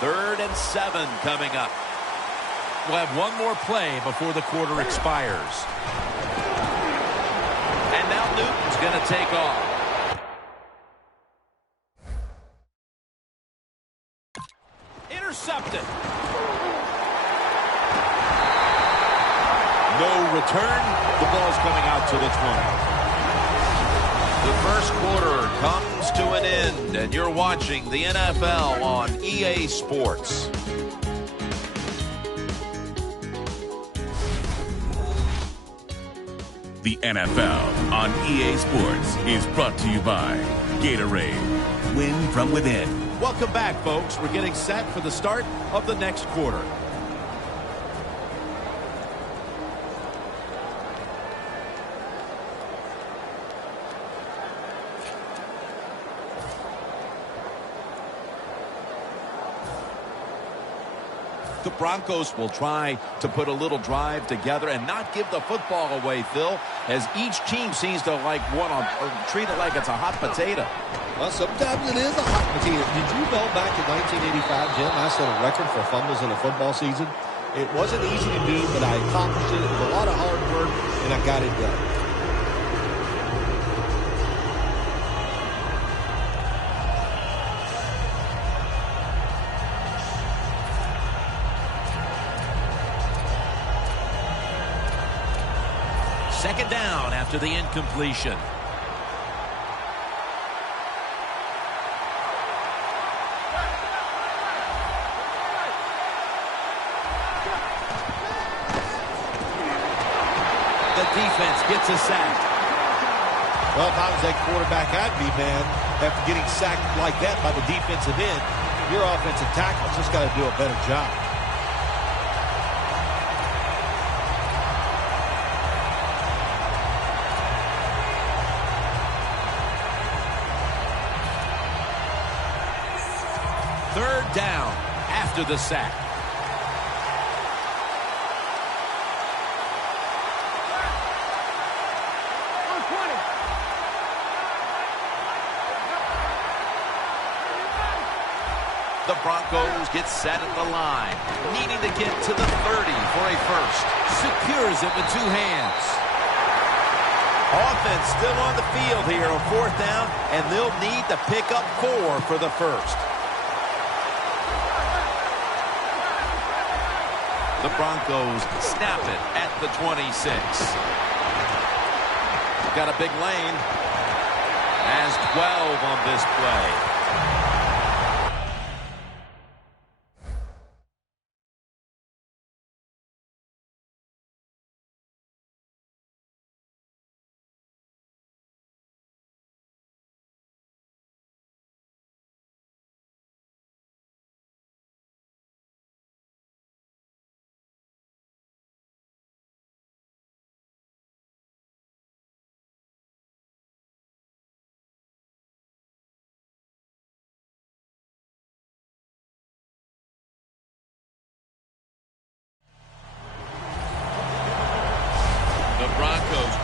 3rd and 7 coming up. We'll have one more play before the quarter expires. And now Newton's going to take off. Intercepted. No return. The ball's coming out to the 20. The first quarter comes to an end, and you're watching the NFL on EA Sports. The NFL on EA Sports is brought to you by Gatorade. Win from within. Welcome back, folks. We're getting set for the start of the next quarter. The Broncos will try to put a little drive together and not give the football away, Phil, as each team seems to treat it like it's a hot potato. Well, sometimes it is a hot potato. Did you know back in 1985, Jim, I set a record for fumbles in a football season? It wasn't easy to do, but I accomplished it. It was a lot of hard work, and I got it done. Second down after the incompletion. The defense gets a sack. Well, if I was that quarterback, I'd be mad after getting sacked like that by the defensive end. Your offensive tackle's just got to do a better job. Third down after the sack. The Broncos get set at the line, needing to get to the 30 for a first. Secures it with 2 hands. Offense still on the field here on 4th down, and they'll need to pick up 4 for the first. The Broncos snap it at the 26. Got a big lane. Has 12 on this play.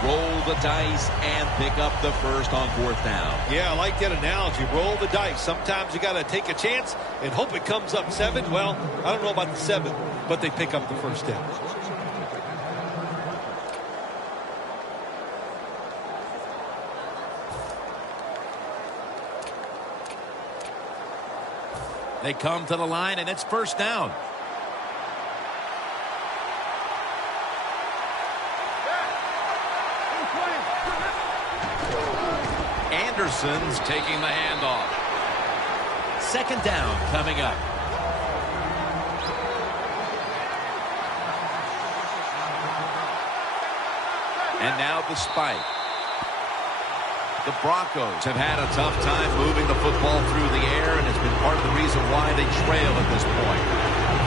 Roll the dice and pick up the first on 4th down. Yeah, I like that analogy. Roll the dice. Sometimes you got to take a chance and hope it comes up 7. Well, I don't know about the 7, but they pick up the first down. They come to the line, and it's 1st down. Anderson's taking the handoff. 2nd down coming up. And now the spike. The Broncos have had a tough time moving the football through the air, and it's been part of the reason why they trail at this point.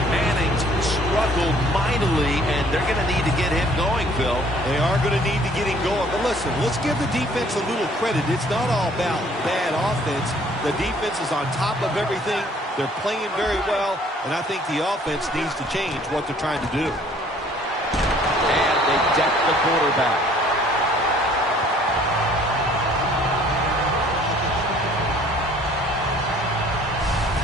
Manning's struggled mightily, and they're going to need to get him going, Phil. They are going to need to get him going. But listen, let's give the defense a little credit. It's not all about bad offense. The defense is on top of everything. They're playing very well, and I think the offense needs to change what they're trying to do. And they deck the quarterback.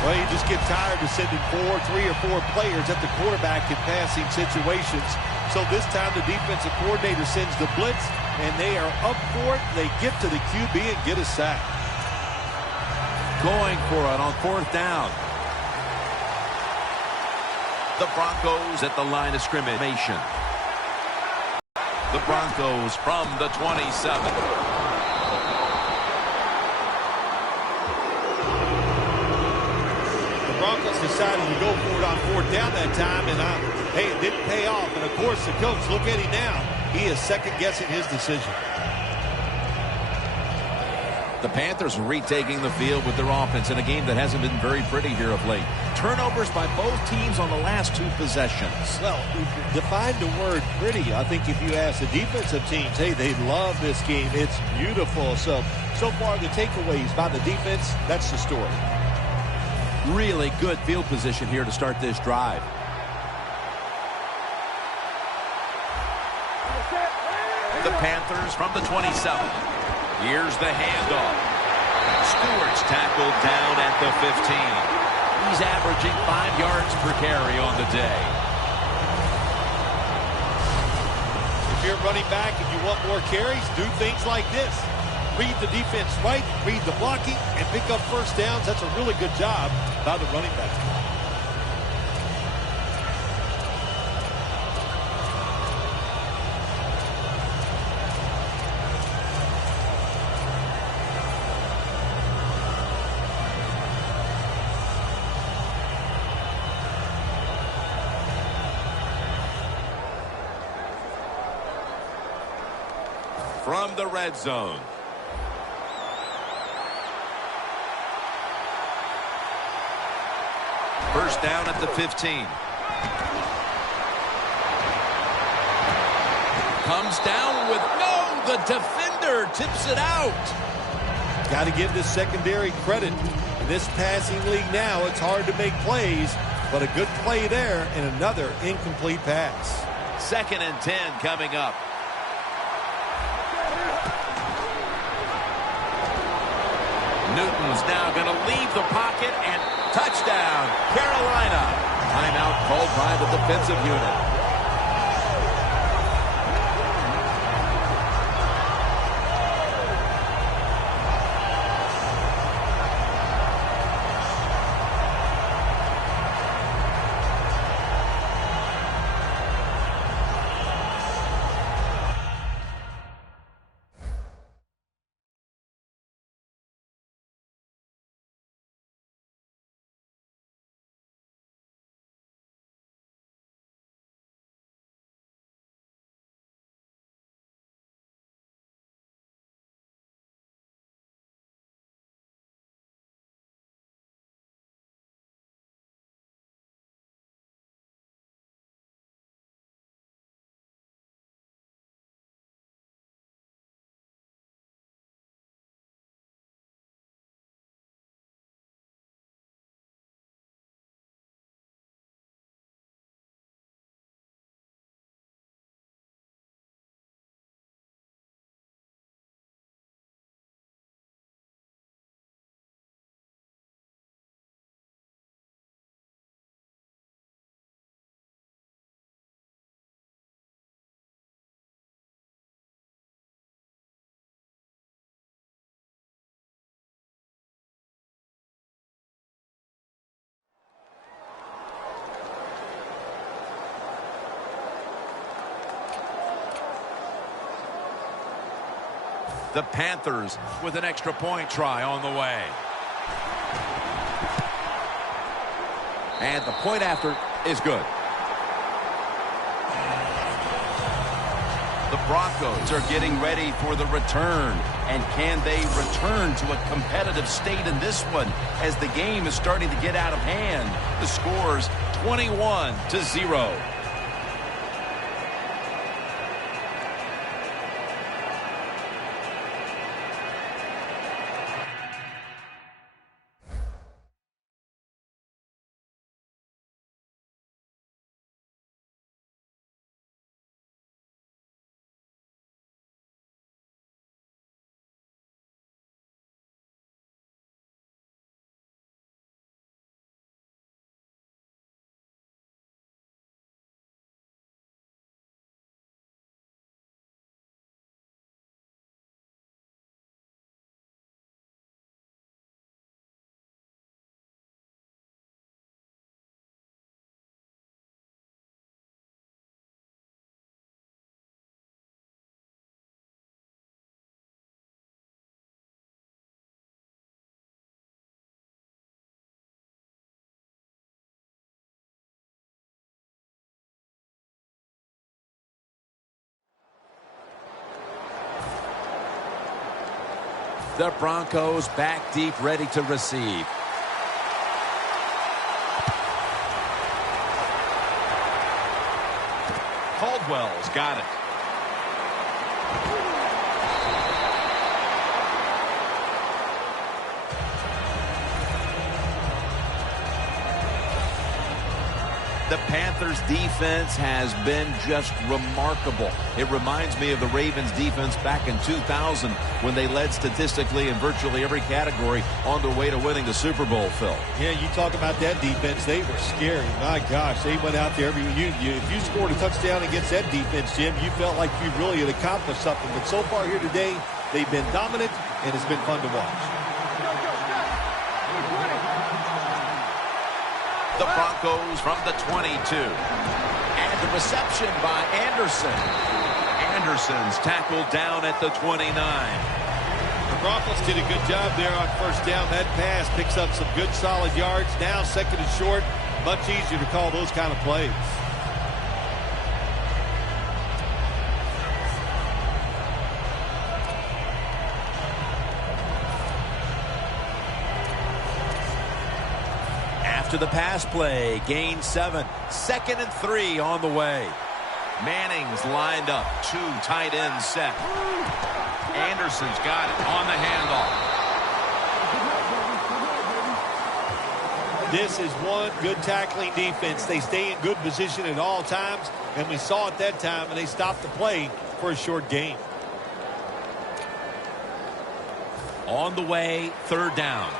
Well, you just get tired of sending 3 or 4 players at the quarterback in passing situations. So this time the defensive coordinator sends the blitz, and they are up for it. They get to the QB and get a sack. Going for it on 4th down. The Broncos at the line of scrimmage. The Broncos from the 27. Broncos decided to go for it on 4th down that time, and hey, it didn't pay off. And of course, the coach, look at him now. He is second-guessing his decision. The Panthers are retaking the field with their offense in a game that hasn't been very pretty here of late. Turnovers by both teams on the last 2 possessions. Well, define the word pretty. I think if you ask the defensive teams, hey, they love this game. It's beautiful. So far, the takeaways by the defense, that's the story. Really good field position here to start this drive. The Panthers from the 27. Here's the handoff. Stewart's tackled down at the 15. He's averaging 5 yards per carry on the day. If you're running back and you want more carries, do things like this. Read the defense right, read the blocking, and pick up first downs. That's a really good job by the running back. From the red zone. First down at the 15. Comes down with the defender tips it out. Got to give this secondary credit. In this passing league now, it's hard to make plays, but a good play there and another incomplete pass. 2nd and 10 coming up. Newton's now going to leave the pocket and touchdown, Carolina. Timeout called by the defensive unit. The Panthers with an extra point try on the way. And the point after is good. The Broncos are getting ready for the return. And can they return to a competitive state in this one as the game is starting to get out of hand? The score's 21-0. The Broncos back deep, ready to receive. Caldwell's got it. The Panthers defense has been just remarkable. It reminds me of the Ravens defense back in 2000 when they led statistically in virtually every category on their way to winning the Super Bowl, Phil. Yeah, you talk about that defense. They were scary. My gosh, they went out there. If you scored a touchdown against that defense, Jim, you felt like you really had accomplished something. But so far here today, they've been dominant, and it's been fun to watch. The Broncos from the 22. And the reception by Anderson. Anderson's tackled down at the 29. The Broncos did a good job there on first down. That pass picks up some good solid yards. Now second and short. Much easier to call those kind of plays. To the pass play, gain 7, 2nd and 3 on the way. Manning's lined up, 2 tight ends set. Anderson's got it on the handoff. This is one good tackling defense. They stay in good position at all times, and we saw it that time, and they stopped the play for a short gain. On the way, 3rd down.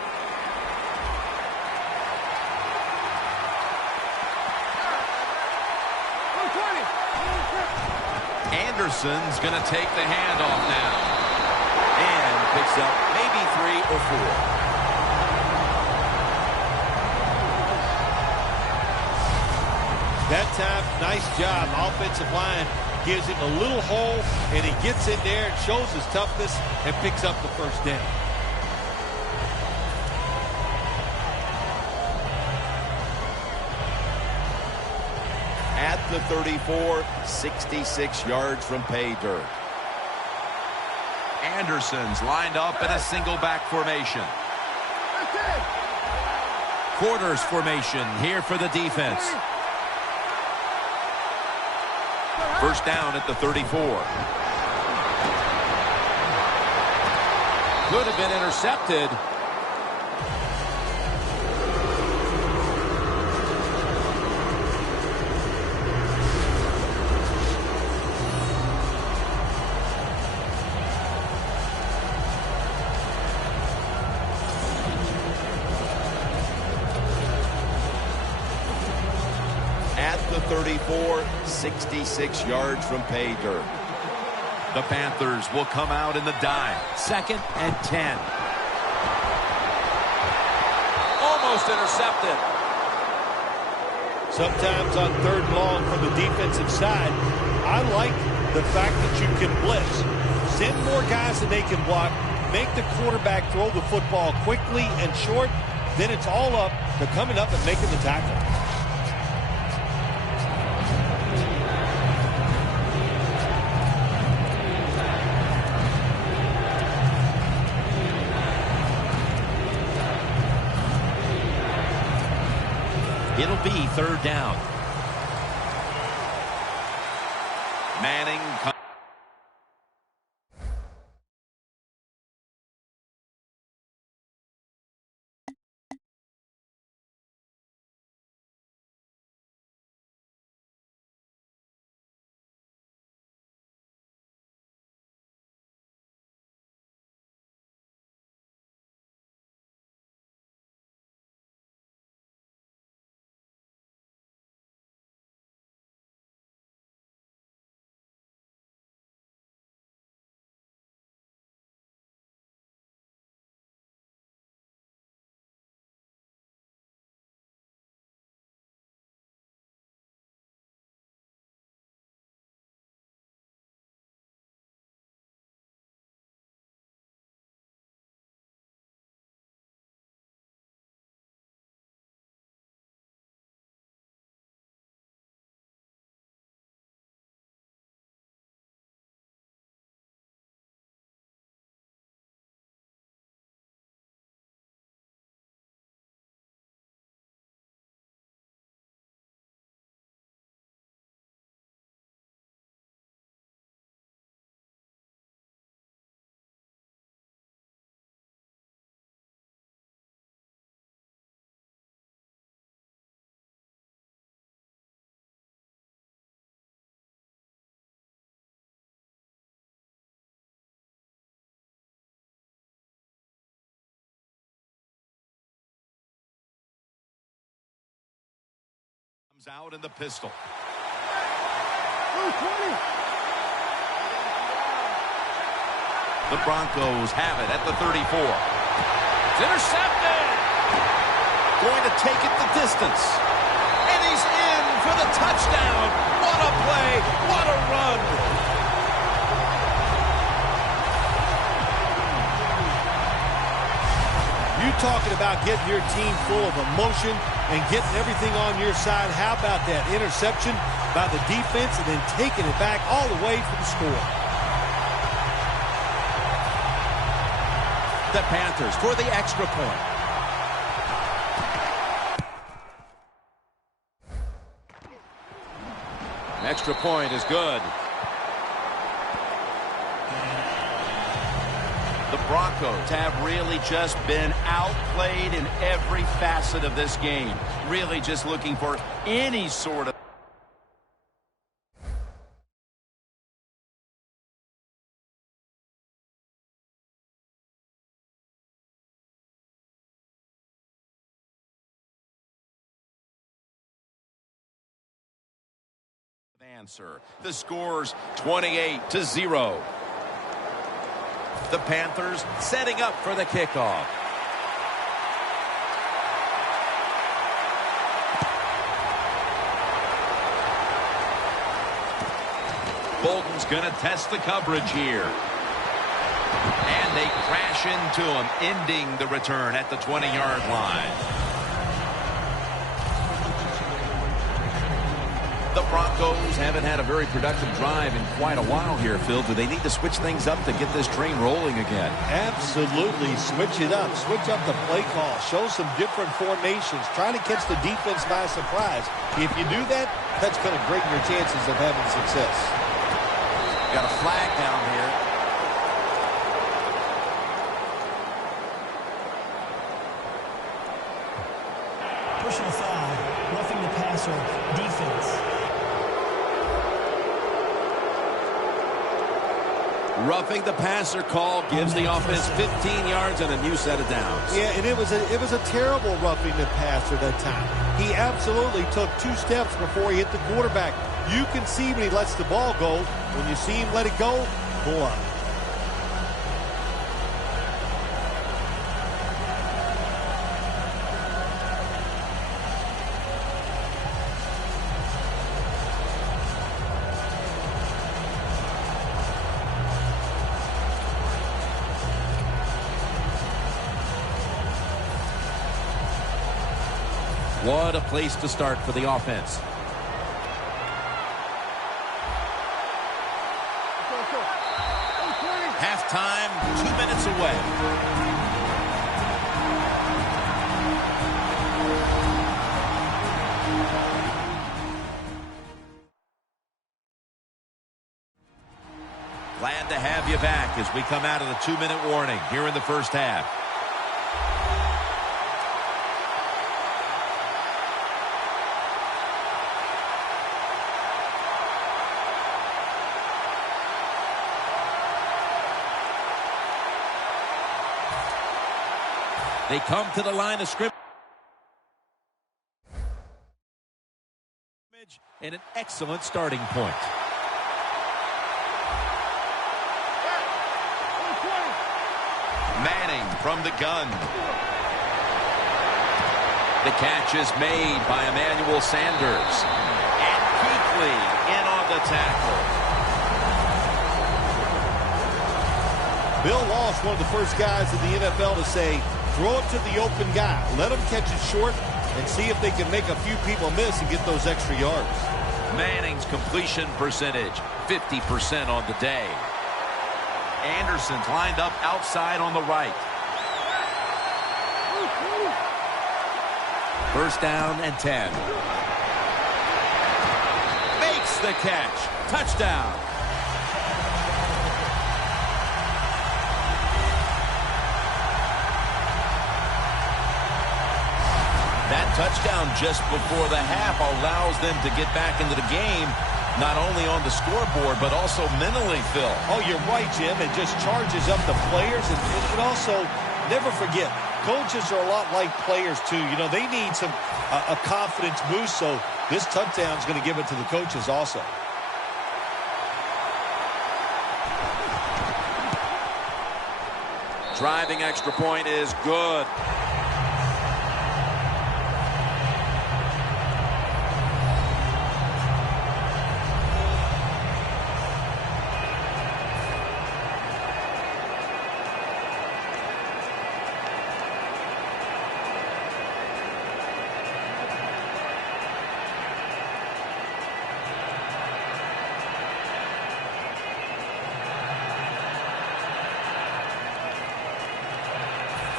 Anderson's going to take the handoff now. And picks up maybe 3 or 4. That time, nice job. Offensive line gives him a little hole, and he gets in there and shows his toughness and picks up the first down. At the 34, 66 yards from pay dirt. Anderson's lined up in a single back formation. Quarters formation here for the defense. First down at the 34. Could have been intercepted. The 34, 66 yards from pay dirt. The Panthers will come out in the dime. 2nd and 10. Almost intercepted. Sometimes on 3rd and long from the defensive side, I like the fact that you can blitz. Send more guys than they can block. Make the quarterback throw the football quickly and short. Then it's all up to coming up and making the tackle. It'll be third down. Manning. Out in the pistol. The Broncos have it at the 34. It's intercepted. Going to take it the distance. And he's in for the touchdown. What a play. What a run. You talking about getting your team full of emotion and getting everything on your side. How about that interception by the defense and then taking it back all the way for the score? The Panthers for the extra point. Extra point is good. The Broncos have really just been outplayed in every facet of this game. Really just looking for any sort of answer. The score's 28-0. The Panthers setting up for the kickoff. Bolton's going to test the coverage here. And they crash into him, ending the return at the 20-yard line. The Broncos haven't had a very productive drive in quite a while here, Phil. Do they need to switch things up to get this train rolling again? Absolutely. Switch it up. Switch up the play call. Show some different formations. Try to catch the defense by surprise. If you do that, that's going to greaten your chances of having success. Got a flag down here. Personal foul, roughing the passer, defense. Roughing the passer call gives the offense 15 yards and a new set of downs. Yeah, and it was a terrible roughing the passer that time. He absolutely took 2 steps before he hit the quarterback. You can see when he lets the ball go. When you see him let it go, pull up. What a place to start for the offense. Halftime, 2 minutes away. Glad to have you back as we come out of the 2-minute warning here in the first half. They come to the line of scrimmage. And an excellent starting point. Manning from the gun. The catch is made by Emmanuel Sanders. And Kuechly in on the tackle. Bill Walsh, one of the first guys in the NFL to say, throw it to the open guy. Let him catch it short and see if they can make a few people miss and get those extra yards. Manning's completion percentage, 50% on the day. Anderson's lined up outside on the right. First down and 10. Makes the catch. Touchdown. That touchdown just before the half allows them to get back into the game, not only on the scoreboard, but also mentally, Phil. Oh, you're right, Jim. It just charges up the players. And also, never forget, coaches are a lot like players, too. You know, they need a confidence boost, so this touchdown is going to give it to the coaches also. Driving extra point is good.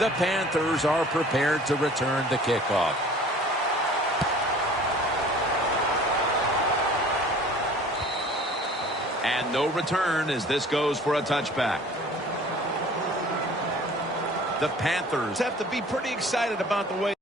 The Panthers are prepared to return the kickoff. And no return as this goes for a touchback. The Panthers have to be pretty excited about the way